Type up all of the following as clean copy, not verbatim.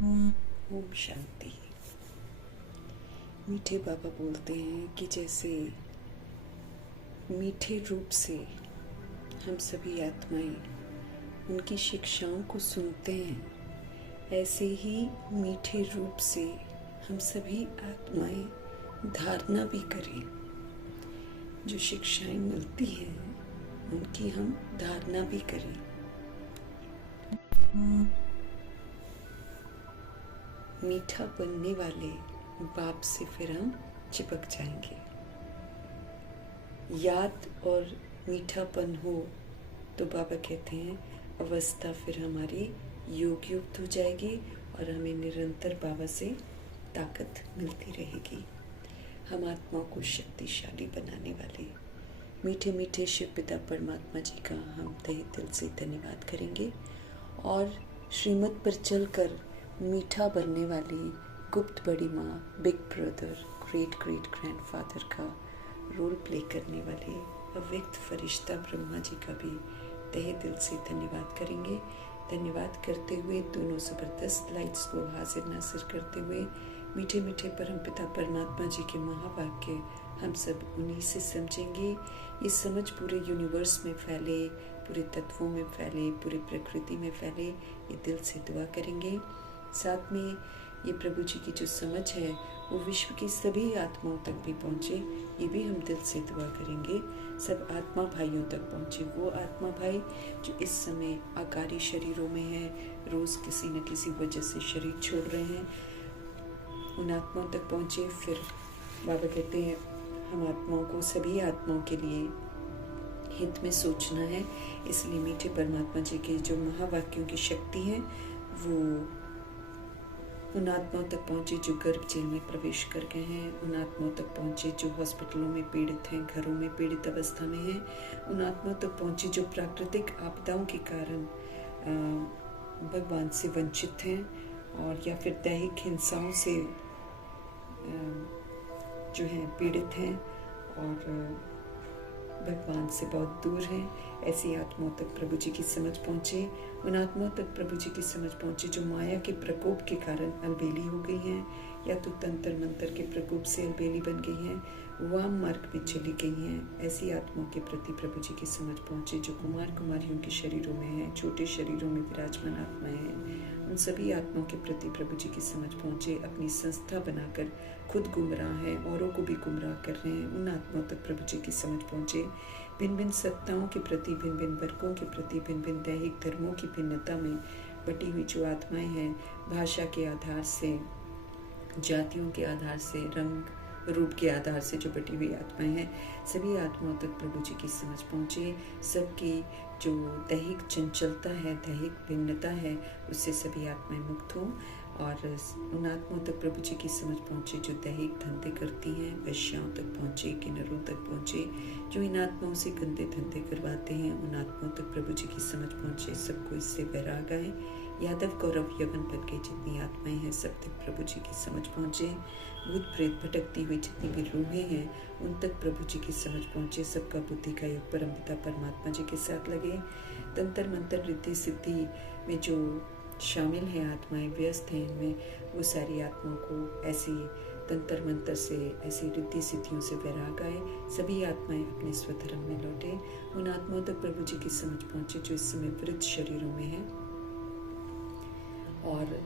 ओम शांति। मीठे बाबा बोलते हैं कि जैसे मीठे रूप से हम सभी आत्माएं उनकी शिक्षाओं को सुनते हैं, ऐसे ही मीठे रूप से हम सभी आत्माएं धारणा भी करें। जो शिक्षाएं मिलती हैं उनकी हम धारणा भी करें। मीठा बनने वाले बाप से फिर हम चिपक जाएंगे। याद और मीठापन हो तो बाबा कहते हैं अवस्था फिर हमारी योग युक्त हो जाएगी और हमें निरंतर बाबा से ताकत मिलती रहेगी। हम आत्मा को शक्तिशाली बनाने वाले मीठे मीठे शिव पिता परमात्मा जी का हम तहे दिल से धन्यवाद करेंगे और श्रीमत पर चलकर मीठा बनने वाली गुप्त बड़ी माँ, big brother, great great grandfather का रोल प्ले करने वाले अव्यक्त फरिश्ता ब्रह्मा जी का भी तहे दिल से धन्यवाद करेंगे। धन्यवाद करते हुए दोनों ज़बरदस्त लाइट्स को हाजिर नासिर करते हुए मीठे मीठे परमपिता परमात्मा जी के महावाक्य हम सब उन्हीं से समझेंगे। ये समझ पूरे यूनिवर्स में फैले, पूरे तत्वों में फैले, पूरी प्रकृति में फैले, ये दिल से दुआ करेंगे। साथ में ये प्रभु जी की जो समझ है वो विश्व की सभी आत्माओं तक भी पहुँचे, ये भी हम दिल से दुआ करेंगे। सब आत्मा भाइयों तक पहुँचे, वो आत्मा भाई जो इस समय आकारी शरीरों में हैं, रोज़ किसी न किसी वजह से शरीर छोड़ रहे हैं, उन आत्माओं तक पहुँचे। फिर बाबा कहते हैं हम आत्माओं को, सभी आत्माओं के लिए हित में सोचना है। इसलिए मीठे परमात्मा जी के जो महावाक्यों की शक्ति है वो उन आत्माओं तक पहुँचे जो गर्भ जेल में प्रवेश कर गए हैं, उन आत्माओं तक पहुँचे जो हॉस्पिटलों में पीड़ित हैं, घरों में पीड़ित अवस्था में हैं, उन आत्माओं तक पहुँचे जो प्राकृतिक आपदाओं के कारण भगवान से वंचित हैं और या फिर दैहिक हिंसाओं से जो हैं पीड़ित हैं और भगवान से बहुत दूर हैं। ऐसी आत्माओं तक प्रभु जी की समझ पहुँचे। उन आत्माओं तक प्रभु जी की समझ पहुँचे जो माया के प्रकोप के कारण अलबेली हो गई हैं, या तो तंत्र मंत्र के प्रकोप से अलबेली बन गई हैं, वाम मार्ग में चली गई हैं। ऐसी आत्माओं के प्रति प्रभु जी की समझ पहुँचे जो कुमार कुमारियों के शरीरों में हैं, छोटे शरीरों में विराजमान आत्माएं हैं। उन सभी आत्माओं के प्रति प्रभु जी की समझ पहुँचे। अपनी संस्था बनाकर खुद गुमराह हैं, औरों को भी गुमराह कर रहे हैं, उन आत्माओं तक प्रभु जी की समझ पहुँचे। भिन्न भिन्न सत्ताओं के प्रति, भिन्न भिन्न वर्गों के प्रति, भिन्न भिन्न दैहिक धर्मों की भिन्नता में बटी हुई जो आत्माएं हैं, भाषा के आधार से, जातियों के आधार से, रंग रूप के आधार से जो बटी हुई आत्माएं हैं, सभी आत्माओं तक प्रभु जी की समझ पहुँचे। सबकी जो दैहिक चंचलता है, दैहिक भिन्नता है, उससे सभी आत्माएं मुक्त हों और उन आत्माओं तक प्रभु जी की समझ पहुँचे जो दैहिक धंधे करती हैं, वैश्याओं तक पहुँचे, किन्नरों तक पहुँचे, जो इन आत्माओं से गंदे धंधे करवाते हैं, उन आत्माओं तक प्रभु जी की समझ पहुँचे। सबको इससे वैराग आए। यादव गौरव यवन बन के जितनी आत्माएं हैं सब तक प्रभु जी की समझ पहुँचे। भूत प्रेत भटकती हुई जितनी भी रूहें हैं उन तक प्रभु जी की समझ पहुँचे। सबका बुद्धि का योग परमपिता परमात्मा जी के साथ लगे। तंत्र मंत्र रिद्धि सिद्धि में जो शामिल हैं आत्माएं, व्यस्त हैं, इनमें वो सारी आत्माओं को ऐसी तंत्र मंत्र से, ऐसी रिद्धि सिद्धियों से वैराग आए। सभी आत्माएं अपने स्वधर्म में लौटे। उन आत्माओं तक प्रभु जी की समझ पहुँचे जो इस समय वृद्ध शरीरों में हैं और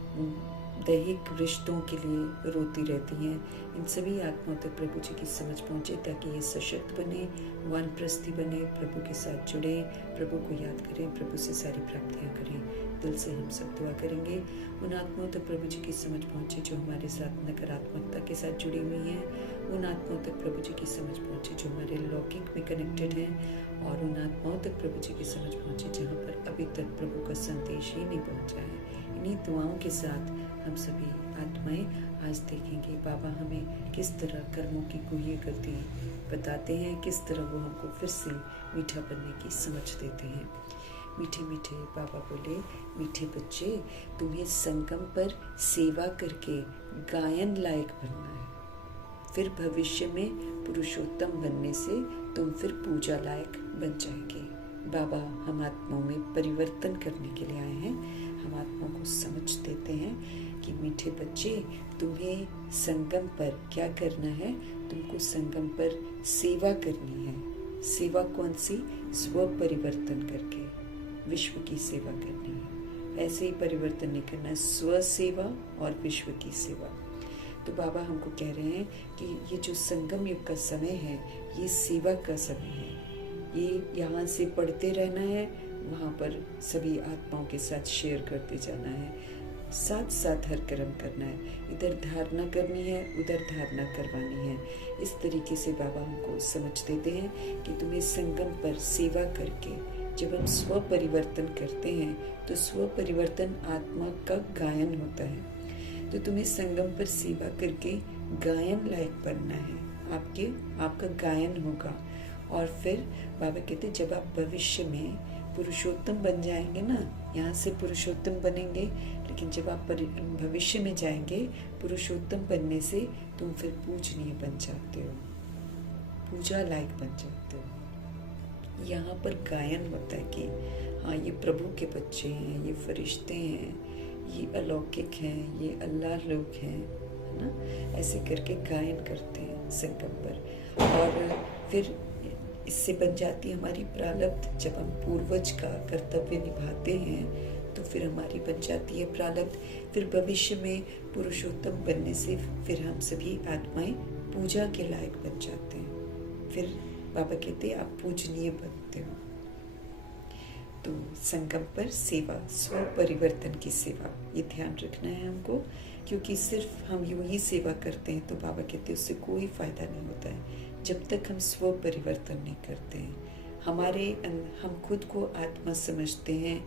दैहिक रिश्तों के लिए रोती रहती हैं। इन सभी आत्माओं तक प्रभु जी की समझ पहुँचे ताकि ये सशक्त बने, वानप्रस्थी बने, प्रभु के साथ जुड़े, प्रभु को याद करें, प्रभु से सारी प्राप्तियाँ करें। दिल से हम सब दुआ करेंगे। उन आत्माओं तक प्रभु जी की समझ पहुँचे जो हमारे साथ नकारात्मकता के साथ जुड़ी हुई हैं। उन आत्माओं तक प्रभु जी की समझ पहुँचे जो हमारे लौकिक में कनेक्टेड हैं और उन आत्माओं तक प्रभु जी की समझ पहुँचे जहाँ पर अभी तक प्रभु का संदेश ही नहीं पहुँचा है। इन्हीं दुआओं के साथ हम सभी आत्माएं आज देखेंगे बाबा हमें किस तरह कर्मों की गुह्य गति बताते हैं, किस तरह वो हमको फिर से मीठा बनने की समझ देते हैं। मीठे मीठे बाबा बोले, मीठे बच्चे तुम्हें संगम पर सेवा करके गायन लायक बनना है, फिर भविष्य में पुरुषोत्तम बनने से तुम फिर पूजा लायक बन जाएंगे। बाबा हम आत्माओं में परिवर्तन करने के लिए आए हैं। हम आत्माओं को समझ देते हैं कि मीठे बच्चे, तुम्हें संगम पर क्या करना है? तुमको संगम पर सेवा करनी है। सेवा कौन सी? स्व परिवर्तन करके विश्व की सेवा करनी है। ऐसे ही परिवर्तन नहीं करना है, स्व सेवा और विश्व की सेवा। तो बाबा हमको कह रहे हैं कि ये जो संगम युग का समय है, ये सेवा का समय है। ये यहाँ से पढ़ते रहना है, वहाँ पर सभी आत्माओं के साथ शेयर करते जाना है, साथ साथ हर कर्म करना है। इधर धारणा करनी है, उधर धारणा करवानी है। इस तरीके से बाबा हमको समझ देते हैं कि तुम्हें संगम पर सेवा करके, जब हम स्व परिवर्तन करते हैं तो स्व परिवर्तन आत्मा का गायन होता है। तो तुम्हें संगम पर सेवा करके गायन लायक बनना है। आपका गायन होगा। और फिर बाबा कहते जब आप भविष्य में पुरुषोत्तम बन जाएंगे ना, यहाँ से पुरुषोत्तम बनेंगे, लेकिन जब आप भविष्य में जाएंगे, पुरुषोत्तम बनने से तुम फिर पूजनीय बन जाते हो, पूजा लायक बन जाते हो। यहाँ पर गायन होता है कि हाँ, ये प्रभु के बच्चे हैं, ये फरिश्ते हैं, ये अलौकिक हैं, ये अल्लाह लोग हैं, है ना। ऐसे करके गायन करते हैं संगम पर। और फिर इससे बन जाती है हमारी प्रारब्ध। जब हम पूर्वज का कर्तव्य निभाते हैं तो फिर हमारी बन जाती है प्रारब्ध। फिर भविष्य में पुरुषोत्तम बनने से फिर हम सभी आत्माएं पूजा के लायक बन जाते हैं। फिर बाबा कहते हैं आप पूजनीय बनते हो। तो संगम पर सेवा, स्व परिवर्तन की सेवा, ये ध्यान रखना है हमको, क्योंकि सिर्फ हम यूं ही सेवा करते हैं तो बाबा कहते हैं उससे कोई फायदा नहीं होता है जब तक हम स्व परिवर्तन नहीं करते हैं। हम खुद को आत्मा समझते हैं,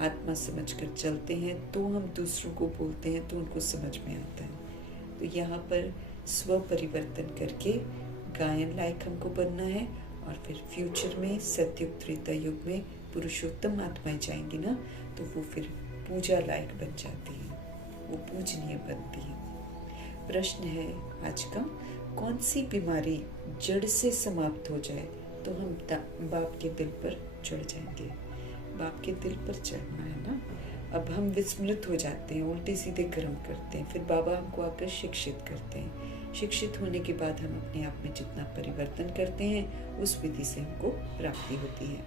आत्मा समझकर चलते हैं, तो हम दूसरों को बोलते हैं तो उनको समझ में आता है। तो यहाँ पर स्व परिवर्तन करके गायन लायक हमको बनना है। और फिर फ्यूचर में सतयुग त्रेता युग में पुरुषोत्तम आत्माएं जाएंगी ना, तो वो फिर पूजा लायक बन जाती है, वो पूजनीय बनती है। प्रश्न है आज का, कौन सी बीमारी जड़ से समाप्त हो जाए तो हम बाप के दिल पर चढ़ जाएंगे? बाप के दिल पर चढ़ना है ना। अब हम विस्मृत हो जाते हैं, उल्टे सीधे कर्म करते हैं, फिर बाबा हमको आकर शिक्षित करते हैं। शिक्षित होने के बाद हम अपने आप में जितना परिवर्तन करते हैं उस विधि से हमको प्राप्ति होती है।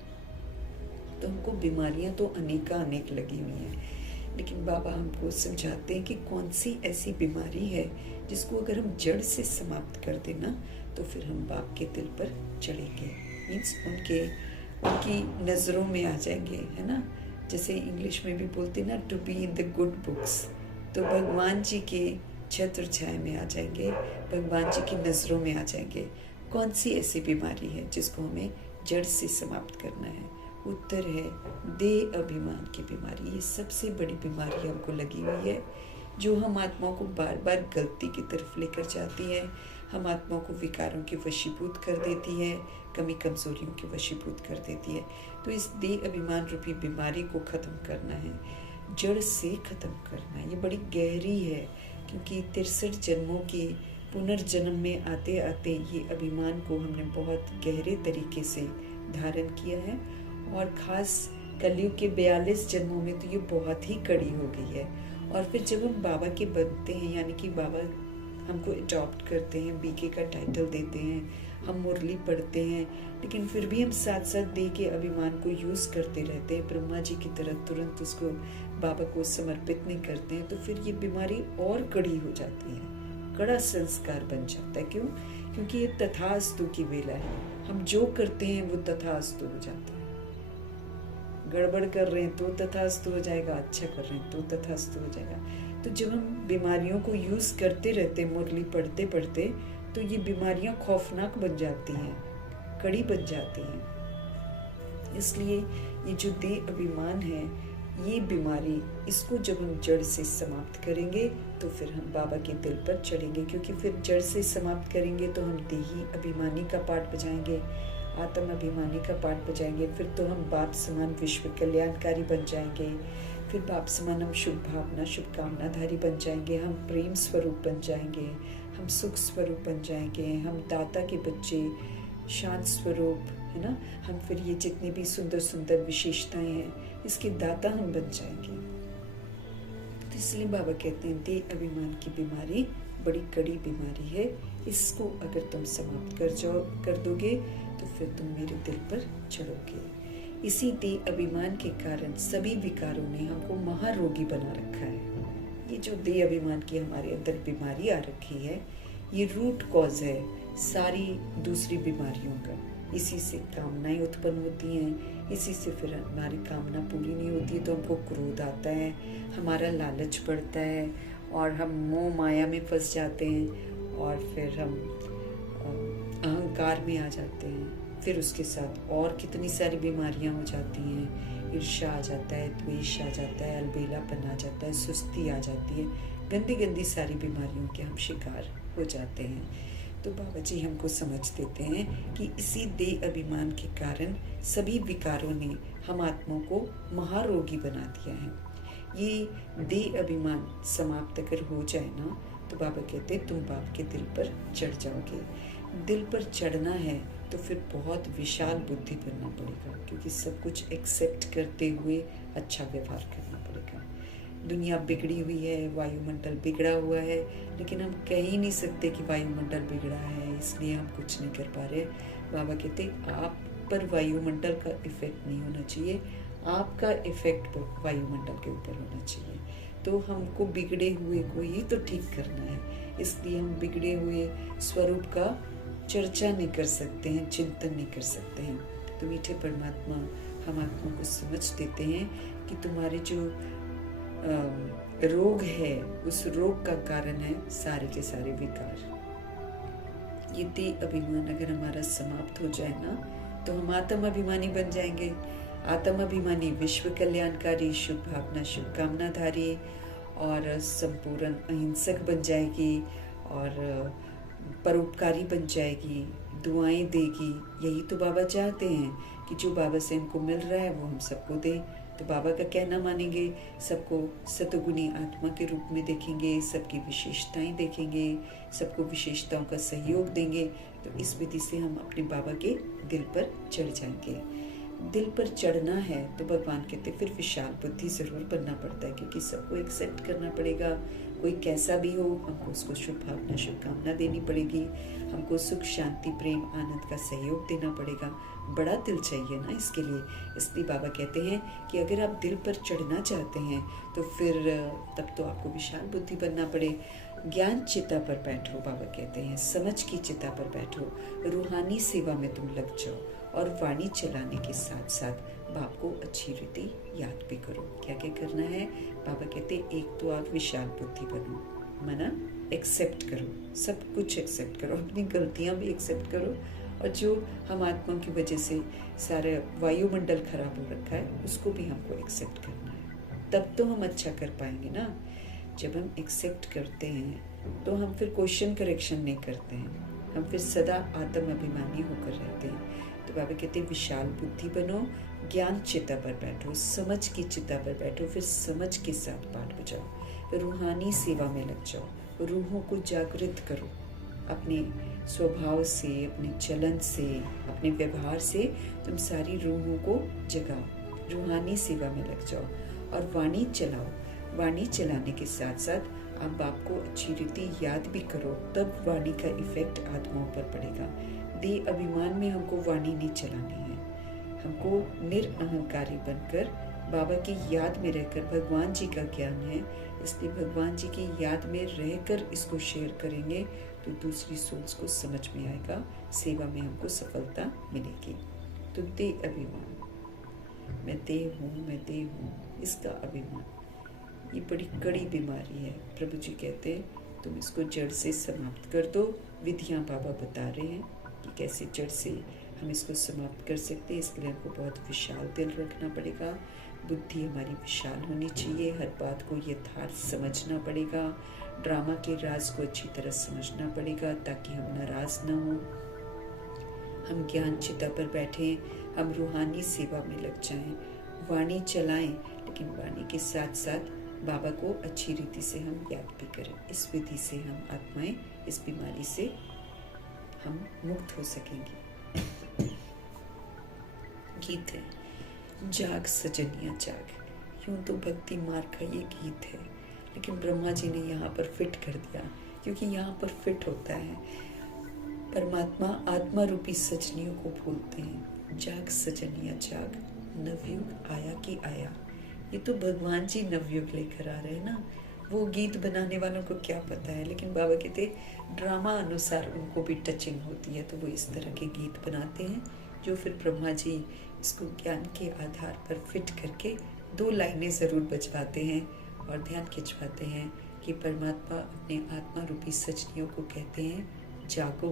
तो हमको बीमारियां तो अनेक लगी हुई हैं, लेकिन बाबा हमको समझाते हैं कि कौन सी ऐसी बीमारी है जिसको अगर हम जड़ से समाप्त कर देना तो फिर हम बाप के दिल पर चढ़ेंगे। मीन्स उनकी नज़रों में आ जाएंगे, है ना। जैसे इंग्लिश में भी बोलते हैं ना, to be in the good books. तो भगवान जी के छत्र छाया में आ जाएंगे, भगवान जी की नज़रों में आ जाएंगे। कौन सी ऐसी बीमारी है जिसको हमें जड़ से समाप्त करना है? उत्तर है देह अभिमान की बीमारी। ये सबसे बड़ी बीमारी हमको लगी हुई है, जो हम आत्माओं को बार बार गलती की तरफ लेकर जाती है। हम आत्माओं को विकारों के वशीभूत कर देती है, कमी कमजोरियों के वशीभूत कर देती है। तो इस देह अभिमान रूपी बीमारी को ख़त्म करना है, जड़ से ख़त्म करना है। ये बड़ी गहरी है, क्योंकि 63 जन्मों की पुनर्जन्म में आते आते ये अभिमान को हमने बहुत गहरे तरीके से धारण किया है। और ख़ास कलयुग के 42 जन्मों में तो ये बहुत ही कड़ी हो गई है। और फिर जब हम बाबा के बनते हैं, यानी कि बाबा हमको अडॉप्ट करते हैं, बीके का टाइटल देते हैं, हम मुरली पढ़ते हैं, लेकिन फिर भी हम साथ साथ देह के अभिमान को यूज़ करते रहते हैं, ब्रह्मा जी की तरह तुरंत उसको बाबा को समर्पित नहीं करते हैं, तो फिर ये बीमारी और कड़ी हो जाती है, कड़ा संस्कार बन जाता है। क्यों? क्योंकि ये तथास्तु की वेला है। हम जो करते हैं वो तथास्तु हो जाता है। गड़बड़ कर रहे हैं तो तथास्तु हो जाएगा, अच्छा कर रहे हैं तो तथास्तु हो जाएगा। तो जब हम बीमारियों को यूज़ करते रहते हैं, मुरली पढ़ते पढ़ते, तो ये बीमारियां खौफनाक बन जाती हैं, कड़ी बन जाती हैं। इसलिए ये जो देह अभिमान है, ये बीमारी, इसको जब हम जड़ से समाप्त करेंगे तो फिर हम बाबा के दिल पर चढ़ेंगे। क्योंकि फिर जड़ से समाप्त करेंगे तो हम देही अभिमानी का पाठ बजाएंगे, आत्म अभिमानी का पाठ बजाएंगे, फिर तो हम बाप समान विश्व कल्याणकारी बन जाएंगे। फिर बाप समान हम शुभ भावना शुभकामनाधारी बन जाएंगे, हम प्रेम स्वरूप बन जाएंगे, हम सुख स्वरूप बन जाएंगे, हम दाता के बच्चे, शांत स्वरूप, है ना। हम फिर ये जितनी भी सुंदर सुंदर विशेषताएं हैं, इसके दाता हम बन जाएंगे। तो तो इसलिए बाबा कहते हैं देह अभिमान की बीमारी बड़ी कड़ी बीमारी है, इसको अगर तुम समाप्त कर दोगे तो फिर तुम मेरे दिल पर चढ़ोगे। इसी देह अभिमान के कारण सभी विकारों ने हमको महारोगी बना रखा है। ये जो देह अभिमान की हमारे अंदर बीमारी आ रखी है, ये रूट कॉज है सारी दूसरी बीमारियों का। इसी से कामनाएं उत्पन्न होती हैं, इसी से फिर हमारी कामना पूरी नहीं होती तो हमको क्रोध आता है, हमारा लालच बढ़ता है और हम मोह माया में फंस जाते हैं और फिर हम अहंकार में आ जाते हैं। फिर उसके साथ और कितनी सारी बीमारियां हो जाती हैं, ईर्ष्या आ जाता है, द्वेष आ जाता है, अलबेलापन आ जाता है, सुस्ती आ जाती है, गंदी गंदी सारी बीमारियों के हम शिकार हो जाते हैं। तो बाबा जी हमको समझ देते हैं कि इसी देह अभिमान के कारण सभी विकारों ने हम आत्मा को महारोगी बना दिया है। ये देह अभिमान समाप्त अगर हो जाए ना तो बाबा कहते तुम बाप के दिल पर चढ़ जाओगे। दिल पर चढ़ना है तो फिर बहुत विशाल बुद्धि बनना पड़ेगा, क्योंकि सब कुछ एक्सेप्ट करते हुए अच्छा व्यवहार करना पड़ेगा। दुनिया बिगड़ी हुई है, वायुमंडल बिगड़ा हुआ है, लेकिन हम कह ही नहीं सकते कि वायुमंडल बिगड़ा है इसलिए हम कुछ नहीं कर पा रहे। बाबा कहते आप पर वायुमंडल का इफेक्ट नहीं होना चाहिए, आपका इफेक्ट वायुमंडल के ऊपर होना चाहिए। तो हमको बिगड़े हुए को ही तो ठीक करना है, इसलिए हम बिगड़े हुए स्वरूप का चर्चा नहीं कर सकते हैं, चिंतन नहीं कर सकते हैं। तो मीठे परमात्मा हम आत्मा को समझ देते हैं कि तुम्हारे जो रोग है उस रोग का कारण है सारे के सारे विकार। ये देह अभिमान अगर हमारा समाप्त हो जाए ना तो हम आत्म अभिमानी बन जाएंगे। आत्म अभिमानी विश्व कल्याणकारी, शुभ भावना, शुभ कामनाधारी और संपूर्ण अहिंसक बन जाएगी और परोपकारी बन जाएगी, दुआएं देगी। यही तो बाबा चाहते हैं कि जो बाबा से हमको मिल रहा है वो हम सबको दें। तो बाबा का कहना मानेंगे, सबको सतगुणी आत्मा के रूप में देखेंगे, सबकी विशेषताएं देखेंगे, सबको विशेषताओं का सहयोग देंगे। तो इस विधि से हम अपने बाबा के दिल पर चढ़ जाएंगे। दिल पर चढ़ना है तो भगवान कहते फिर विशाल बुद्धि जरूर बनना पड़ता है, क्योंकि सबको एक्सेप्ट करना पड़ेगा। कोई कैसा भी हो हमको उसको शुभ भावना, शुभकामना देनी पड़ेगी, हमको सुख, शांति, प्रेम, आनंद का सहयोग देना पड़ेगा। बड़ा दिल चाहिए ना इसके लिए। इसलिए बाबा कहते हैं कि अगर आप दिल पर चढ़ना चाहते हैं तो फिर तब तो आपको विशाल बुद्धि बनना पड़े। ज्ञान चिता पर बैठो, बाबा कहते हैं समझ की चिता पर बैठो, रूहानी सेवा में तुम लग जाओ और वाणी चलाने के साथ साथ बाप को अच्छी रीति याद भी करो। क्या क्या करना है बाबा कहते एक तो आप विशाल बुद्धि बनो, मना एक्सेप्ट करो, सब कुछ एक्सेप्ट करो, अपनी गलतियां भी एक्सेप्ट करो और जो हम आत्मा की वजह से सारे वायुमंडल खराब हो रखा है उसको भी हमको एक्सेप्ट करना है। तब तो हम अच्छा कर पाएंगे ना। जब हम एक्सेप्ट करते हैं तो हम फिर क्वेश्चन करेक्शन नहीं करते हैं, हम फिर सदा आत्म अभिमानी होकर रहते हैं। तो बाबा कहते हैं विशाल बुद्धि बनो, ज्ञान चिता पर बैठो, समझ की चिता पर बैठो, फिर समझ के साथ पाठ बजाओ, रूहानी सेवा में लग जाओ, रूहों को जागृत करो। अपने स्वभाव से, अपने चलन से, अपने व्यवहार से तुम सारी रूहों को जगाओ, रूहानी सेवा में लग जाओ और वाणी चलाओ। वाणी चलाने के साथ साथ आप बाप को अच्छी रीति याद भी करो, तब वाणी का इफेक्ट आत्माओं पर पड़ेगा। देह अभिमान में हमको वाणी नहीं चलानी है, हमको निरअहंकारी बनकर बाबा की याद में रहकर, भगवान जी का ज्ञान है इसलिए भगवान जी की याद में रहकर इसको शेयर करेंगे तो दूसरी सोल्स को समझ में आएगा, सेवा में हमको सफलता मिलेगी। तो देह अभिमान, मैं देह हूँ, मैं देह हूँ, इसका अभिमान ये बड़ी कड़ी बीमारी है। प्रभु जी कहते हैं तुम इसको जड़ से समाप्त कर दो। विधियाँ बाबा बता रहे हैं कि कैसे जड़ से हम इसको समाप्त कर सकते हैं। इसके लिए हमको बहुत विशाल दिल रखना पड़ेगा, बुद्धि हमारी विशाल होनी चाहिए, हर बात को यथार्थ समझना पड़ेगा, ड्रामा के राज को अच्छी तरह समझना पड़ेगा ताकि हम नाराज ना हो। हम ज्ञान चिता पर बैठें, हम रूहानी सेवा में लग जाएं, वाणी चलाएं, लेकिन वाणी के साथ साथ बाबा को अच्छी रीति से हम याद भी करें। इस विधि से हम आत्माएं इस बीमारी से हम मुक्त हो सकेंगे। गीत है, जाग सजनिया जाग। यूं तो भक्ति मार्ग का ये गीत है, लेकिन ब्रह्मा जी ने यहाँ पर फिट कर दिया, क्योंकि यहाँ पर फिट होता है। परमात्मा आत्मा रूपी सजनियों को भूलते हैं। जाग सजनिया जाग, नवयुग आया कि आया। ये तो भगवान जी नवयुग लेकर आ रहे हैं ना। वो गीत बनाने वालों को क्या पता है, लेकिन बाबा कहते ड्रामा अनुसार उनको भी टचिंग होती है, तो वो इस तरह के गीत बनाते हैं जो फिर ब्रह्मा जी इसको ज्ञान के आधार पर फिट करके 2 लाइनें ज़रूर बजवाते हैं और ध्यान खिंचवाते हैं कि परमात्मा अपने आत्मा रूपी सजनियों को कहते हैं, जागो,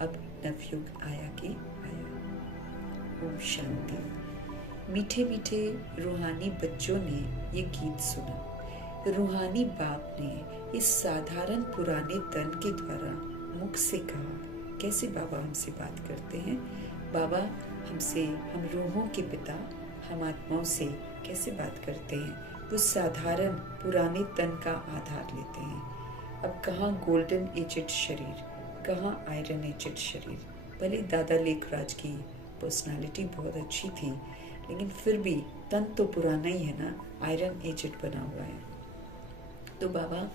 अब नवयुग आया कि आया। ओम शांति। मीठे मीठे रूहानी बच्चों ने ये गीत सुना। रूहानी बाप ने इस साधारण पुराने तन के द्वारा मुख से कहा। कैसे बाबा हमसे बात करते हैं? बाबा हमसे, हम रूहों के पिता, हम आत्माओं से कैसे बात करते हैं? वो साधारण पुराने तन का आधार लेते हैं। अब कहाँ गोल्डन एजेड शरीर, कहाँ आयरन एजेड शरीर। भले दादा लेखराज की पर्सनालिटी बहुत अच्छी थी, लेकिन फिर भी तन तो पुराना ही है ना, आयरन एजेड बना हुआ है। तो बाबा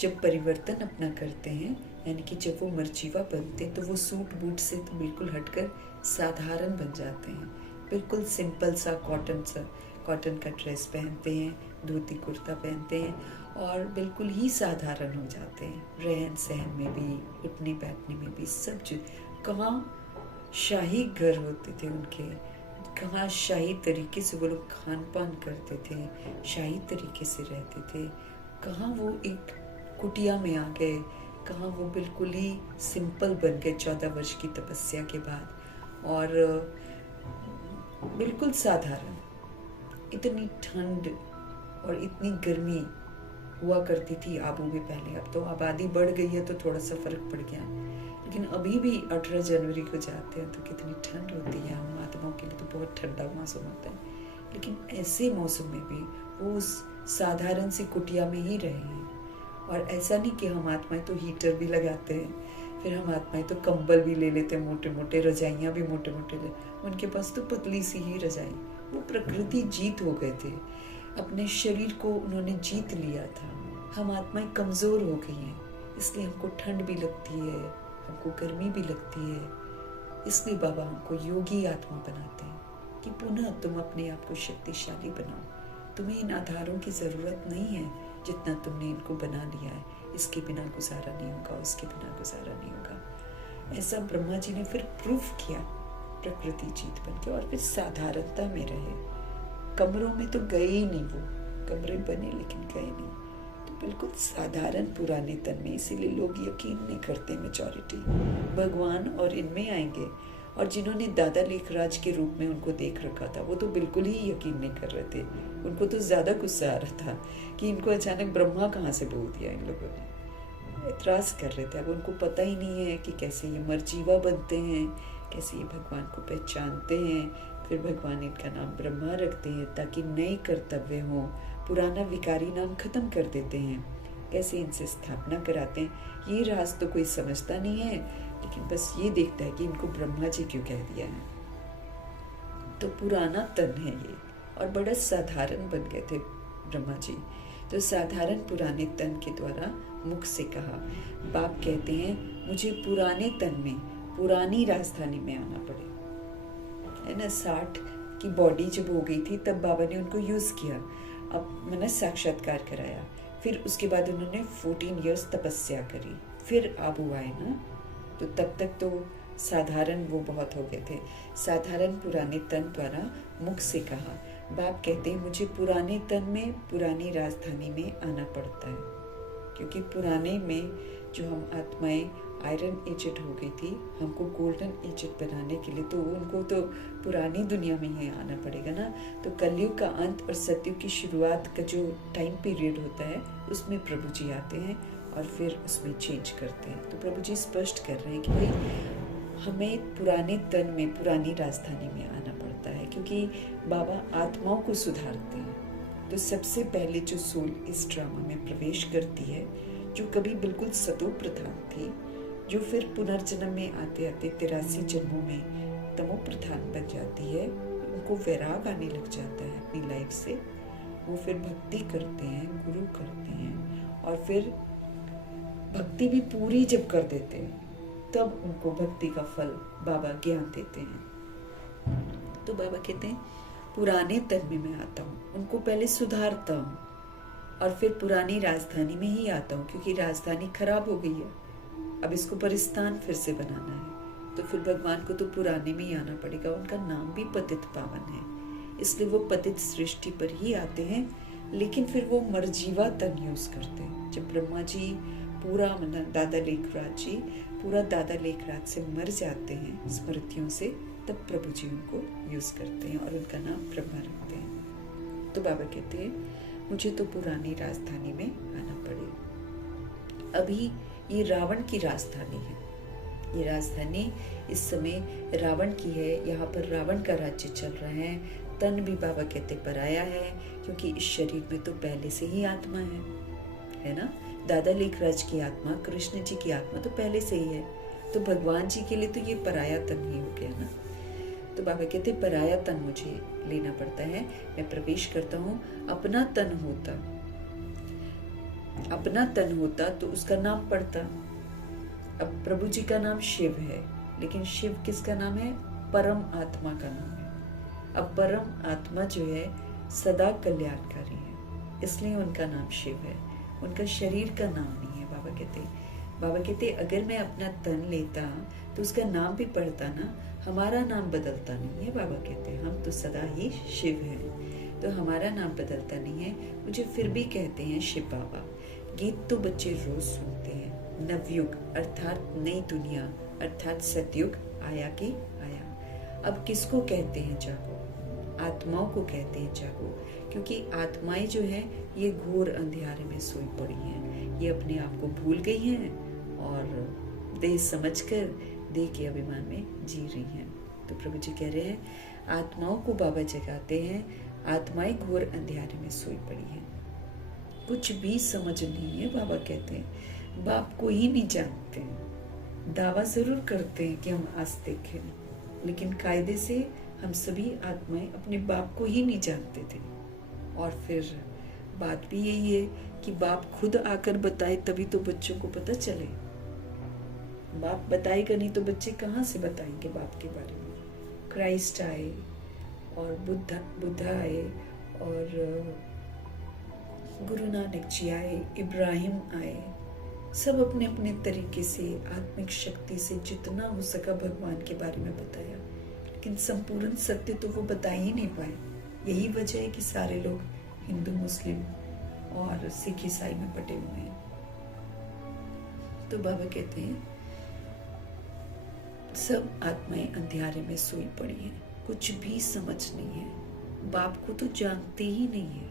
जब परिवर्तन अपना करते हैं, यानी कि जब वो मर्जीवा बनते हैं, तो वो सूट बूट से तो बिल्कुल हटकर साधारण बन जाते हैं। बिल्कुल सिंपल सा कॉटन का ड्रेस पहनते हैं, धोती कुर्ता पहनते हैं और बिल्कुल ही साधारण हो जाते हैं। रहन सहन में भी, उठने बैठने में भी, सब चीज। कहाँ शाही घर होते थे उनके, कहाँ शाही तरीके से वो लोग खान पान करते थे, शाही तरीके से रहते थे। कहाँ वो एक कुटिया में आ गए, कहाँ वो बिल्कुल ही सिंपल बन गए 14 वर्ष की तपस्या के बाद, और बिल्कुल साधारण। इतनी ठंड और इतनी गर्मी हुआ करती थी आबू में पहले। अब तो आबादी बढ़ गई है तो थोड़ा सा फर्क पड़ गया, लेकिन अभी भी 18 जनवरी को जाते हैं तो कितनी ठंड होती है। हम आत्माओं के लिए तो बहुत ठंडा मौसम होता है, लेकिन ऐसे मौसम में भी वो उस साधारण सी कुटिया में ही रहे हैं। और ऐसा नहीं कि हम आत्माएं तो हीटर भी लगाते हैं, फिर हम आत्माएं तो कंबल भी ले लेते हैं मोटे मोटे, रजाइयाँ भी मोटे मोटे ले, उनके पास तो पतली सी ही रजाई। वो प्रकृति जीत हो गए थे, अपने शरीर को उन्होंने जीत लिया था। हम आत्माएं कमज़ोर हो गई हैं, इसलिए हमको ठंड भी लगती है, हमको गर्मी भी लगती है। इसलिए बाबा हमको योगी आत्मा बनाते हैं कि पुनः तुम अपने आप को शक्तिशाली बनाओ। तुम्हें इन आधारों की ज़रूरत नहीं है जितना तुमने इनको बना लिया है। इसके बिना गुजारा नहीं होगा, उसके बिना गुजारा नहीं होगा। ऐसा ब्रह्मा जी ने फिर प्रूफ किया प्रकृति जीत बन के, और फिर साधारणता में रहे। कमरों में तो गए ही नहीं, वो कमरे बने लेकिन गए नहीं, तो बिल्कुल साधारण पुराने तन में। इसीलिए लोग यकीन नहीं करते मेजॉरिटी भगवान और इनमें आएंगे। और जिन्होंने दादा लेखराज के रूप में उनको देख रखा था, वो तो बिल्कुल ही यकीन नहीं कर रहे थे। उनको तो ज़्यादा गुस्सा आ रहा था कि इनको अचानक ब्रह्मा कहाँ से बोल दिया। इन लोगों ने एतराज़ कर रहे थे। अब उनको पता ही नहीं है कि कैसे ये मर्जीवा बनते हैं, कैसे ये भगवान को पहचानते हैं। फिर भगवान इनका नाम ब्रह्मा रखते हैं ताकि नए कर्तव्य हों, पुराना विकारी नाम खत्म कर देते हैं, कैसे इनसे स्थापना कराते हैं। ये राज तो कोई समझता नहीं है, लेकिन बस ये देखता है कि इनको ब्रह्मा जी क्यों कह दिया है। तो पुराना तन है ये, और बड़ा साधारण बन गए थे ब्रह्मा जी। तो साधारण पुराने तन के द्वारा मुख से कहा। बाप कहते हैं मुझे पुराने तन में पुरानी राजधानी में आना पड़े, है ना। 60 की बॉडी जब हो गई थी तब बाबा ने उनको यूज़ किया, अब मैंने साक्षात्कार कराया। फिर उसके बाद उन्होंने 14 इयर्स तपस्या करी, फिर आबू आए ना। तो तब तक तो साधारण वो बहुत हो गए थे। साधारण पुराने तन द्वारा मुख से कहा। बाप कहते हैं मुझे पुराने तन में पुरानी राजधानी में आना पड़ता है, क्योंकि पुराने में जो हम आत्माएं आयरन एजेड हो गई थी, हमको गोल्डन एजेड बनाने के लिए तो उनको तो पुरानी दुनिया में ही आना पड़ेगा ना। तो कलयुग का अंत और सतयुग की शुरुआत का जो टाइम पीरियड होता है, उसमें प्रभु जी आते हैं और फिर उसमें चेंज करते हैं। तो प्रभु जी स्पष्ट कर रहे हैं कि भाई हमें पुराने तन में पुरानी राजधानी में आना पड़ता है, क्योंकि बाबा आत्माओं को सुधारते हैं। तो सबसे पहले जो सोल इस ड्रामा में प्रवेश करती है, जो कभी बिल्कुल सतो प्रधान थी, जो फिर पुनर्जन्म में आते आते 83 जन्मों में तमो प्रधान बन जाती है, उनको वैराग आने लग जाता है अपनी लाइफ से, वो फिर भक्ति करते हैं, गुरु करते हैं, और फिर भक्ति भी पूरी जब कर देते हैं तब उनको भक्ति का फल बाबा ज्ञान देते हैं। तो बाबा कहते हैं पुराने तन में मैं आता हूँ, उनको पहले सुधारता हूँ और फिर पुरानी राजधानी में ही आता हूँ, क्योंकि राजधानी खराब हो गई है, अब इसको परिस्थान फिर से बनाना है। तो फिर भगवान को तो पुराने में ही आना पड़ेगा। उनका नाम भी पतित पावन है, इसलिए वो पतित सृष्टि पर ही आते हैं, लेकिन फिर वो मरजीवा तन यूज करते हैं। जब ब्रह्मा जी पूरा दादा लेखराज जी पूरा दादा लेखराज से मर जाते हैं स्मृतियों से, तब प्रभु जी उनको यूज करते हैं और उनका नाम ब्रह्मा रखते हैं। तो बाबा कहते हैं मुझे तो पुरानी राजधानी में आना पड़ेगा। अभी ये रावण की राजधानी है, ये राजधानी इस समय रावण की है, यहाँ पर रावण का राज्य चल रहा है। तन भी बाबा कहते पराया है, क्योंकि इस शरीर में तो पहले से ही आत्मा है ना। दादा लेखराज की आत्मा, कृष्ण जी की आत्मा तो पहले से ही है, तो भगवान जी के लिए तो ये पराया तन ही हो गया ना। तो बाबा कहते पराया तन मुझे लेना पड़ता है, मैं प्रवेश करता हूँ। अपना तन होता तो उसका नाम पड़ता। अब प्रभु जी का नाम शिव है, लेकिन शिव किसका नाम है? परम आत्मा का नाम है। अब परम आत्मा जो है सदा कल्याणकारी है, इसलिए उनका नाम शिव है, उनका शरीर का नाम नहीं है। बाबा कहते अगर मैं अपना तन लेता तो उसका नाम भी पढ़ता ना, हमारा नाम बदलता नहीं है। बाबा कहते हम तो सदा ही शिव हैं, तो हमारा नाम बदलता नहीं है। मुझे फिर भी कहते हैं शिव बाबा। गीत तो बच्चे रोज सुनते हैं। नवयुग अर्थात नई दुनिया अर्थात सतयुग आया कि आया। अब किसको कहते हैं जागो? आत्माओं को कहते हैं जागो, क्योंकि आत्माएं जो हैं ये घोर अंधियारे में सोई पड़ी हैं, ये अपने आप को भूल गई हैं और देह समझकर देह के अभिमान में जी रही हैं। तो प्रभु जी कह रहे हैं आत्माओं को बाबा जगाते हैं, आत्माएं घोर अंधियारे में सोई पड़ी हैं, कुछ भी समझ नहीं है। बाबा कहते हैं बाप को ही नहीं जानते हैं, दावा जरूर करते हैं कि हम आस्तिक हैं, लेकिन कायदे से हम सभी आत्माएं अपने बाप को ही नहीं जानते थे। और फिर बात भी यही है कि बाप खुद आकर बताए तभी तो बच्चों को पता चले। बाप बताएगा नहीं तो बच्चे कहाँ से बताएंगे बाप के बारे में। क्राइस्ट आए और बुद्धा आए और गुरु नानक जी आए, इब्राहिम आए, सब अपने अपने तरीके से आत्मिक शक्ति से जितना हो सका भगवान के बारे में बताया, लेकिन संपूर्ण सत्य तो वो बता ही नहीं पाए। यही वजह है कि सारे लोग हिंदू, मुस्लिम और सिख ईसाई में बटे हुए हैं। तो बाबा कहते हैं सब आत्माएं अंधियारे में सोई पड़ी हैं, कुछ भी समझ नहीं है, बाप को तो जानते ही नहीं है,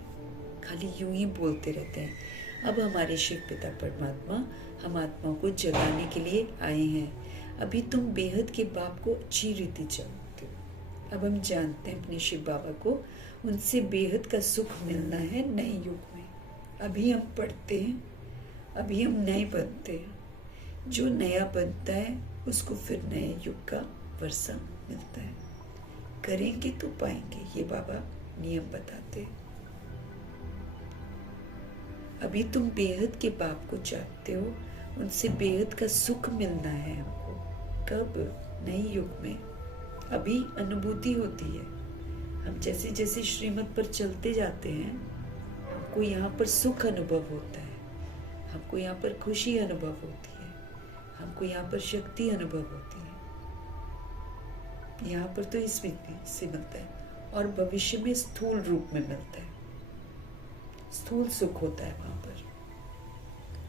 खाली यूं ही बोलते रहते हैं। अब हमारे शिव पिता परमात्मा हम आत्माओं को जगाने के लिए आए हैं। अभी तुम बेहद के बाप को अच्छी रीति जानते हो। अब हम जानते हैं अपने शिव बाबा को, उनसे बेहद का सुख मिलना है नए युग में। अभी हम पढ़ते हैं, अभी हम नए बनते हैं। जो नया बनता है उसको फिर नए युग का वर्षा मिलता है। करेंगे तो पाएंगे, ये बाबा नियम बताते हैं। अभी तुम बेहद के बाप को जानते हो, उनसे बेहद का सुख मिलना है हमको। कब? नए युग में। अभी अनुभूति होती है। हम जैसे जैसे श्रीमत पर चलते जाते हैं, हमको यहाँ पर सुख अनुभव होता है, हमको यहाँ पर खुशी अनुभव होती है, हमको यहाँ पर शक्ति अनुभव होती है। यहाँ पर तो इस रीति से मिलता है और भविष्य में स्थूल रूप में मिलता है, स्थूल सुख होता है वहां पर।